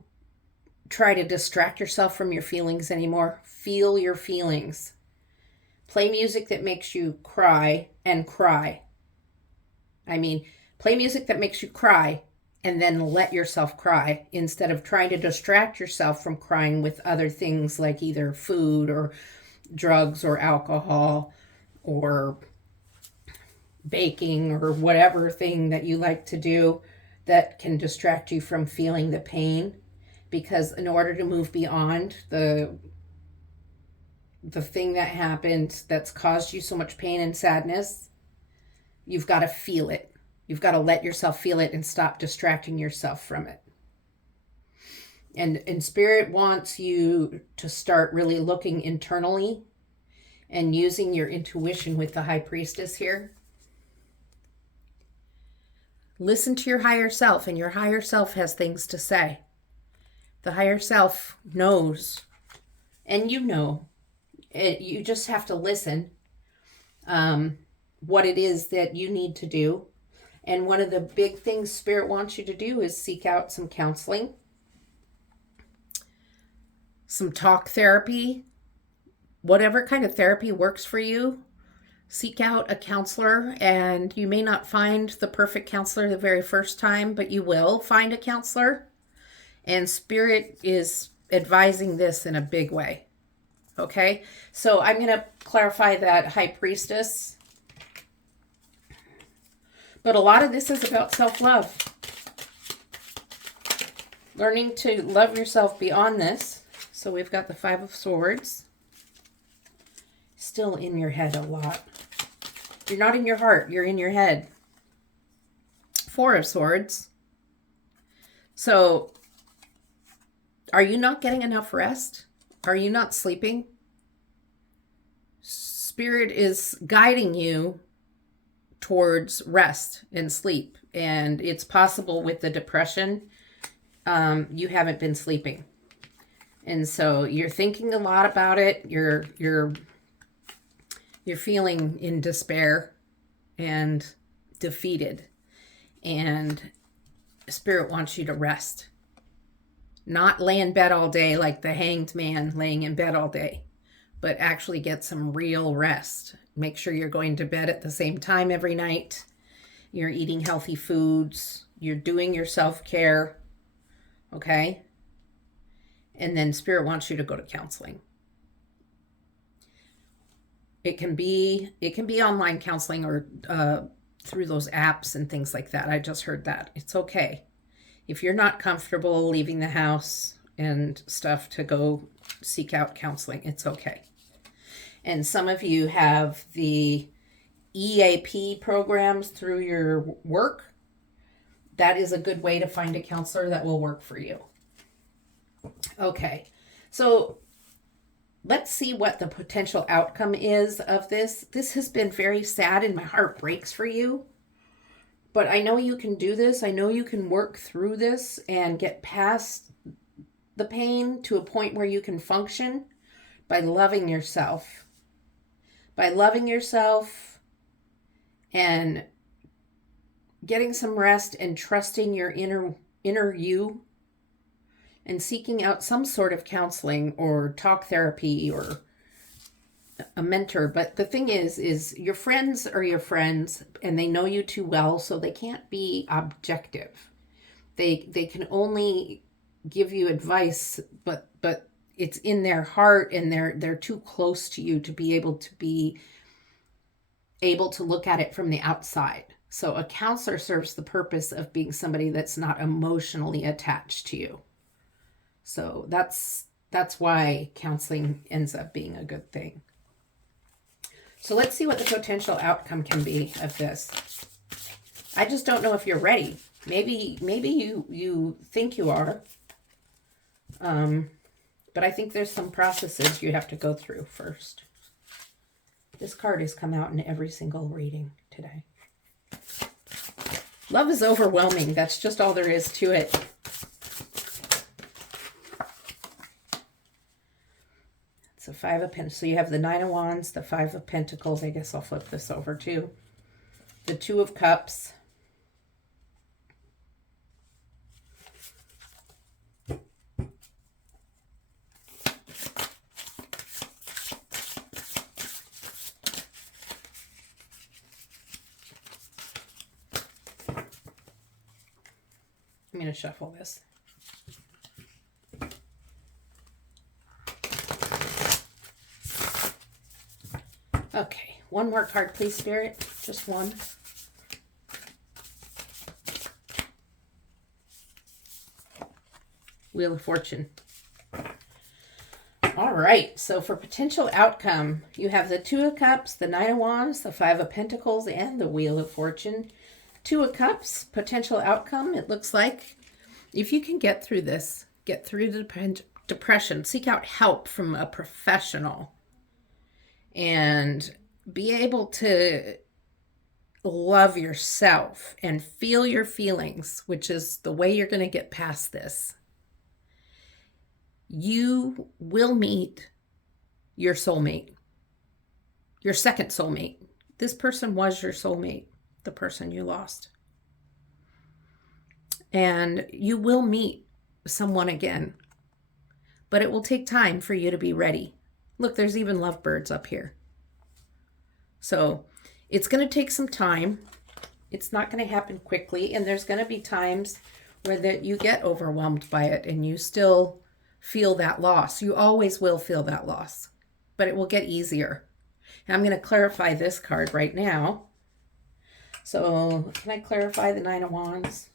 try to distract yourself from your feelings anymore. Feel your feelings. Play music that makes you cry and cry. Play music that makes you cry and then let yourself cry instead of trying to distract yourself from crying with other things like either food or drugs or alcohol or baking or whatever thing that you like to do that can distract you from feeling the pain. Because in order to move beyond the thing that happened that's caused you so much pain and sadness, you've got to feel it. You've got to let yourself feel it and stop distracting yourself from it. And Spirit wants you to start really looking internally and using your intuition with the High Priestess here. Listen to your higher self, and your higher self has things to say. The higher self knows, and you know. You just have to listen what it is that you need to do. And one of the big things Spirit wants you to do is seek out some counseling, some talk therapy, whatever kind of therapy works for you. Seek out a counselor, and you may not find the perfect counselor the very first time, but you will find a counselor. And Spirit is advising this in a big way. Okay, so I'm going to clarify that High Priestess. But a lot of this is about self-love. Learning to love yourself beyond this. So we've got the Five of Swords. Still in your head a lot. You're not in your heart, you're in your head. Four of Swords. So, are you not getting enough rest? Are you not sleeping? Spirit is guiding you towards rest and sleep. And it's possible with the depression, you haven't been sleeping. And so you're thinking a lot about it. You're feeling in despair and defeated. And Spirit wants you to rest. Not lay in bed all day like the hanged man laying in bed all day, but actually get some real rest. Make sure you're going to bed at the same time every night. You're eating healthy foods. You're doing your self-care. Okay? And then Spirit wants you to go to counseling. It can be online counseling or through those apps and things like that. I just heard that. It's okay. if you're not comfortable leaving the house and stuff to go seek out counseling, it's okay. And some of you have the EAP programs through your work. That is a good way to find a counselor that will work for you. Okay, so let's see what the potential outcome is of this. This has been very sad and my heart breaks for you. But I know you can do this. I know you can work through this and get past the pain to a point where you can function by loving yourself. By loving yourself and getting some rest and trusting your inner you and seeking out some sort of counseling or talk therapy or a mentor. But the thing is your friends are your friends and they know you too well, so they can't be objective. They can only give you advice, but it's in their heart and they're too close to you to be able to look at it from the outside. So a counselor serves the purpose of being somebody that's not emotionally attached to you. So that's why counseling ends up being a good thing. So let's see what the potential outcome can be of this. I just don't know if you're ready. Maybe you think you are. But I think there's some processes you have to go through first. This card has come out in every single reading today. Love is overwhelming. That's just all there is to it. It's a Five of Pentacles. So you have the Nine of Wands, the Five of Pentacles. I guess I'll flip this over too. The Two of Cups. I'm going to shuffle this. Okay, one more card, please, Spirit. Just one. Wheel of Fortune. All right, so for potential outcome, you have the Two of Cups, the Nine of Wands, the Five of Pentacles, and the Wheel of Fortune. Two of Cups, potential outcome, it looks like. If you can get through this, get through the depression, seek out help from a professional, and be able to love yourself and feel your feelings, which is the way you're going to get past this. You will meet your soulmate, your second soulmate. This person was your soulmate, the person you lost. And you will meet someone again, but it will take time for you to be ready. Look, there's even lovebirds up here. So it's going to take some time. It's not going to happen quickly. And there's going to be times where you get overwhelmed by it and you still feel that loss. You always will feel that loss, but it will get easier. And I'm going to clarify this card right now. So can I clarify the Nine of Wands?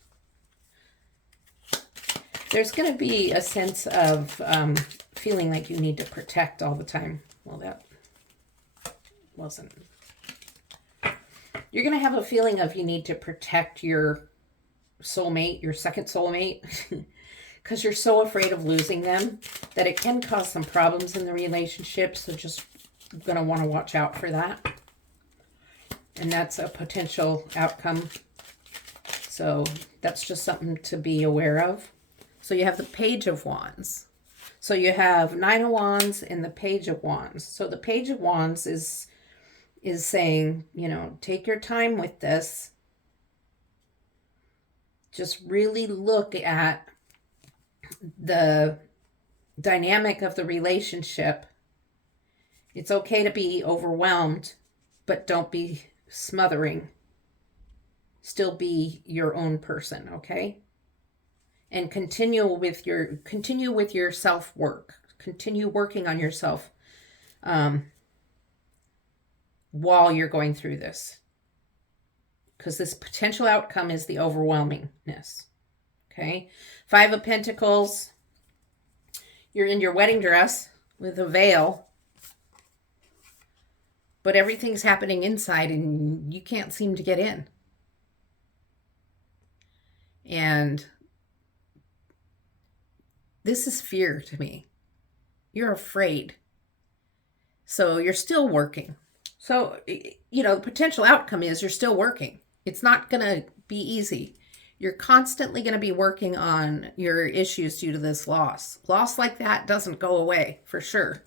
There's going to be a sense of feeling like you need to protect all the time. Well, that wasn't. You're going to have a feeling of you need to protect your soulmate, your second soulmate, because you're so afraid of losing them that it can cause some problems in the relationship. So just going to want to watch out for that. And that's a potential outcome. So that's just something to be aware of. So you have the Page of Wands. So you have Nine of Wands and the Page of Wands. So the Page of Wands is saying, take your time with this. Just really look at the dynamic of the relationship. It's okay to be overwhelmed, but don't be smothering. Still be your own person, okay? And continue with your self-work. Continue working on yourself while you're going through this. Because this potential outcome is the overwhelmingness. Okay. Five of Pentacles. You're in your wedding dress with a veil, but everything's happening inside and you can't seem to get in. And this is fear to me. You're afraid. So you're still working. So, the potential outcome is you're still working. It's not going to be easy. You're constantly going to be working on your issues due to this loss. Loss like that doesn't go away, for sure.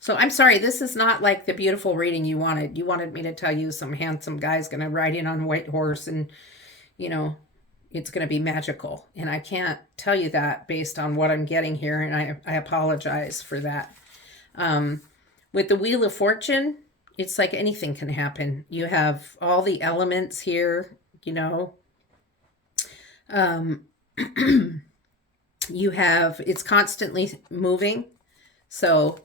So I'm sorry, this is not like the beautiful reading you wanted. You wanted me to tell you some handsome guy's going to ride in on a white horse and, it's going to be magical. And I can't tell you that based on what I'm getting here, and I apologize for that. With the Wheel of Fortune, it's like anything can happen. You have all the elements here, it's constantly moving. So,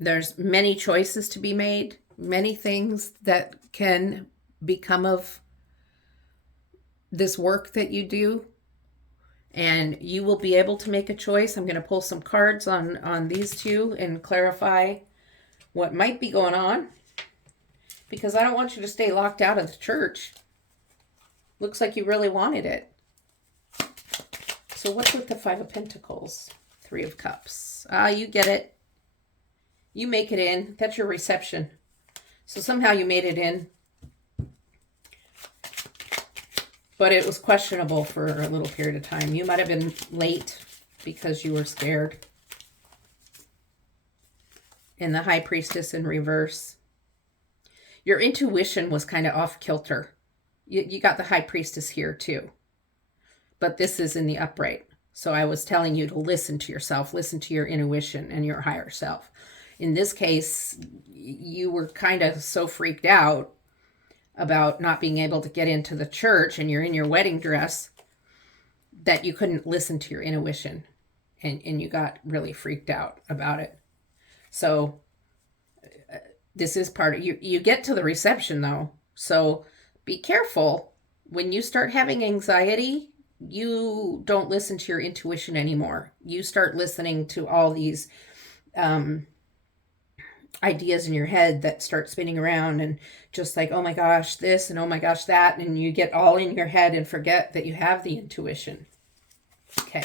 there's many choices to be made, many things that can become of this work that you do. And you will be able to make a choice. I'm going to pull some cards on these two and clarify what might be going on, because I don't want you to stay locked out of the church. Looks like you really wanted it. So what's with the Five of Pentacles? Three of Cups. You get it. You make it in. That's your reception. So somehow you made it in. But it was questionable for a little period of time. You might have been late because you were scared. And the High Priestess in reverse. Your intuition was kind of off kilter. You got the High Priestess here too. But this is in the upright. So I was telling you to listen to yourself, listen to your intuition and your higher self. In this case, you were kind of so freaked out about not being able to get into the church, and you're in your wedding dress, that you couldn't listen to your intuition, and you got really freaked out about it. So this is part of you get to the reception though. So be careful when you start having anxiety. You don't listen to your intuition anymore. You start listening to all these ideas in your head that start spinning around, and just like, oh my gosh, this, and oh my gosh, that, and you get all in your head and forget that you have the intuition. Okay,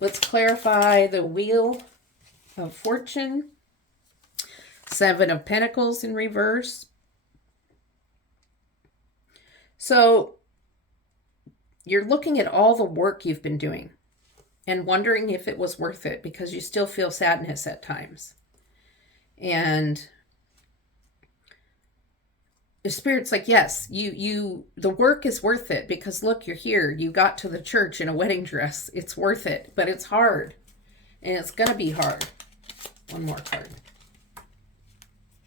let's clarify the Wheel of Fortune. Seven of Pentacles in reverse. So you're looking at all the work you've been doing and wondering if it was worth it, because you still feel sadness at times. And the Spirit's like, yes, the work is worth it, because look, you're here. You got to the church in a wedding dress. It's worth it, but it's hard, and it's going to be hard. One more card.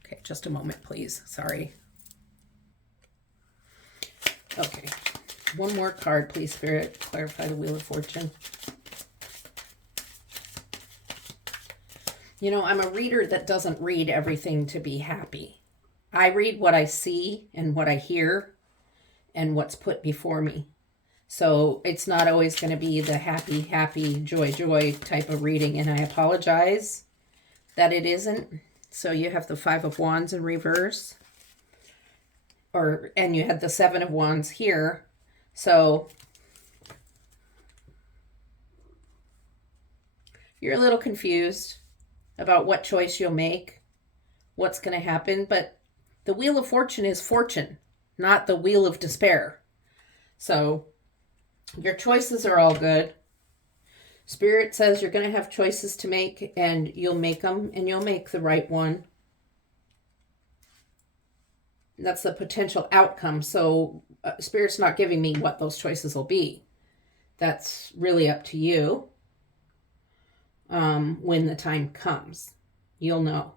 Okay, just a moment, please. Sorry. Okay, one more card, please, Spirit. Clarify the Wheel of Fortune. I'm a reader that doesn't read everything to be happy. I read what I see and what I hear and what's put before me. So it's not always going to be the happy, happy, joy, joy type of reading. And I apologize that it isn't. So you have the Five of Wands in reverse. And you had the Seven of Wands here. So you're a little confused about what choice you'll make, what's going to happen. But the Wheel of Fortune is fortune, not the Wheel of Despair. So your choices are all good. Spirit says you're going to have choices to make, and you'll make them, and you'll make the right one. That's the potential outcome. So Spirit's not giving me what those choices will be. That's really up to you. When the time comes, you'll know.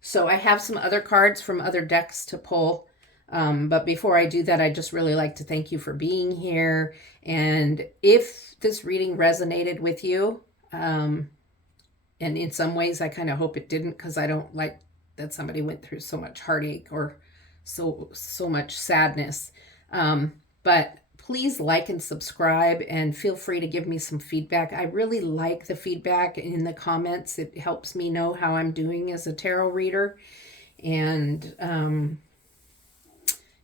So I have some other cards from other decks to pull. But before I do that, I just really like to thank you for being here. And if this reading resonated with you, and in some ways I kind of hope it didn't, because I don't like that somebody went through so much heartache or so much sadness. But please like and subscribe, and feel free to give me some feedback. I really like the feedback in the comments. It helps me know how I'm doing as a tarot reader. And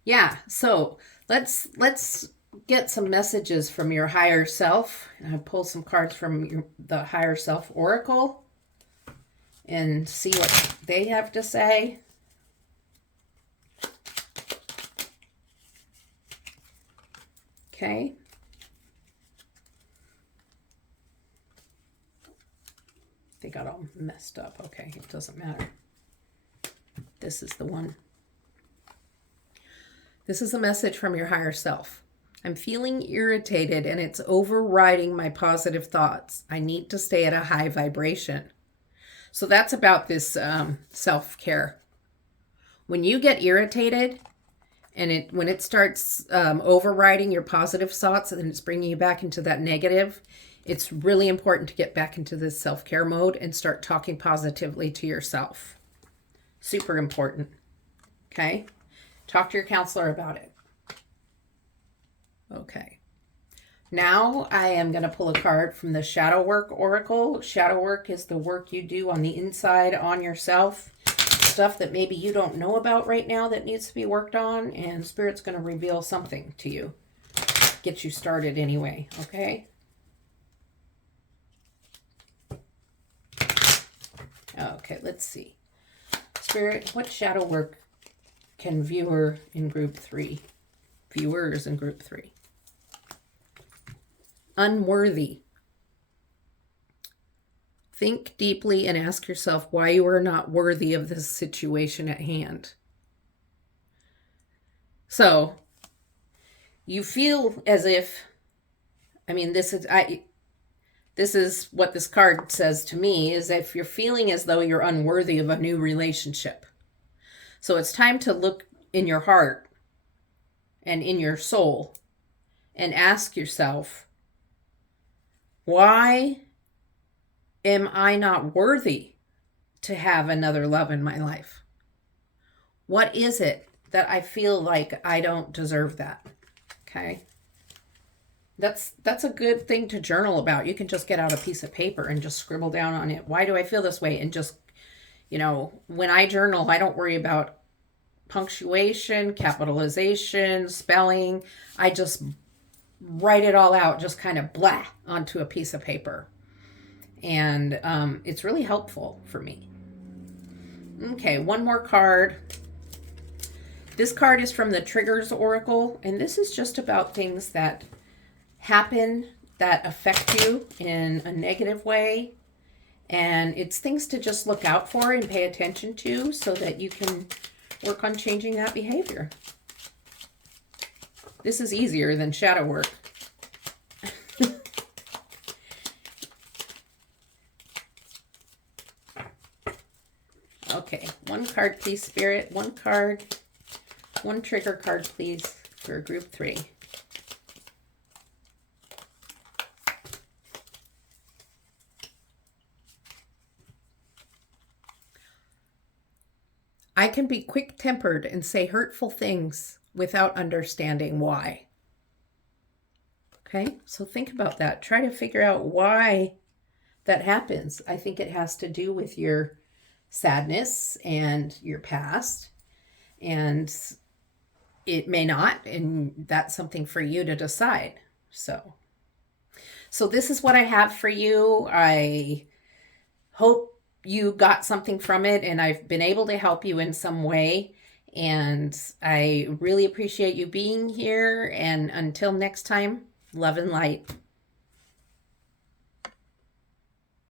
yeah, so let's get some messages from your higher self. I pull some cards from the higher self oracle and see what they have to say. Okay. They got all messed up. Okay, it doesn't matter. This is the one. This is a message from your higher self. I'm feeling irritated and it's overriding my positive thoughts. I need to stay at a high vibration. So that's about this self-care. When you get irritated and when it starts overriding your positive thoughts and it's bringing you back into that negative, it's really important to get back into this self-care mode and start talking positively to yourself. Super important. Okay? Talk to your counselor about it. Okay. Now I am going to pull a card from the Shadow Work Oracle. Shadow work is the work you do on the inside on yourself. Stuff that maybe you don't know about right now that needs to be worked on, and Spirit's going to reveal something to you. Get you started anyway, okay? Okay, let's see. Spirit, what shadow work can viewers in group 3? Unworthy. Think deeply and ask yourself why you are not worthy of this situation at hand. So, you feel as if, this is what this card says to me, is if you're feeling as though you're unworthy of a new relationship. So it's time to look in your heart and in your soul and ask yourself, why am I not worthy to have another love in my life? What is it that I feel like I don't deserve that? Okay. That's a good thing to journal about. You can just get out a piece of paper and just scribble down on it. Why do I feel this way? And just, when I journal, I don't worry about punctuation, capitalization, spelling. I just write it all out, just kind of blah onto a piece of paper. And it's really helpful for me. Okay, one more card. This card is from the Triggers Oracle, and this is just about things that happen that affect you in a negative way. And it's things to just look out for and pay attention to so that you can work on changing that behavior. This is easier than shadow work. Okay, one card, please, Spirit. One card. One trigger card, please, for group 3. I can be quick-tempered and say hurtful things without understanding why. Okay, so think about that. Try to figure out why that happens. I think it has to do with your sadness and your past, and it may not, and that's something for you to decide. So this is what I have for you. I hope you got something from it, and I've been able to help you in some way. And I really appreciate you being here. And until next time, love and light.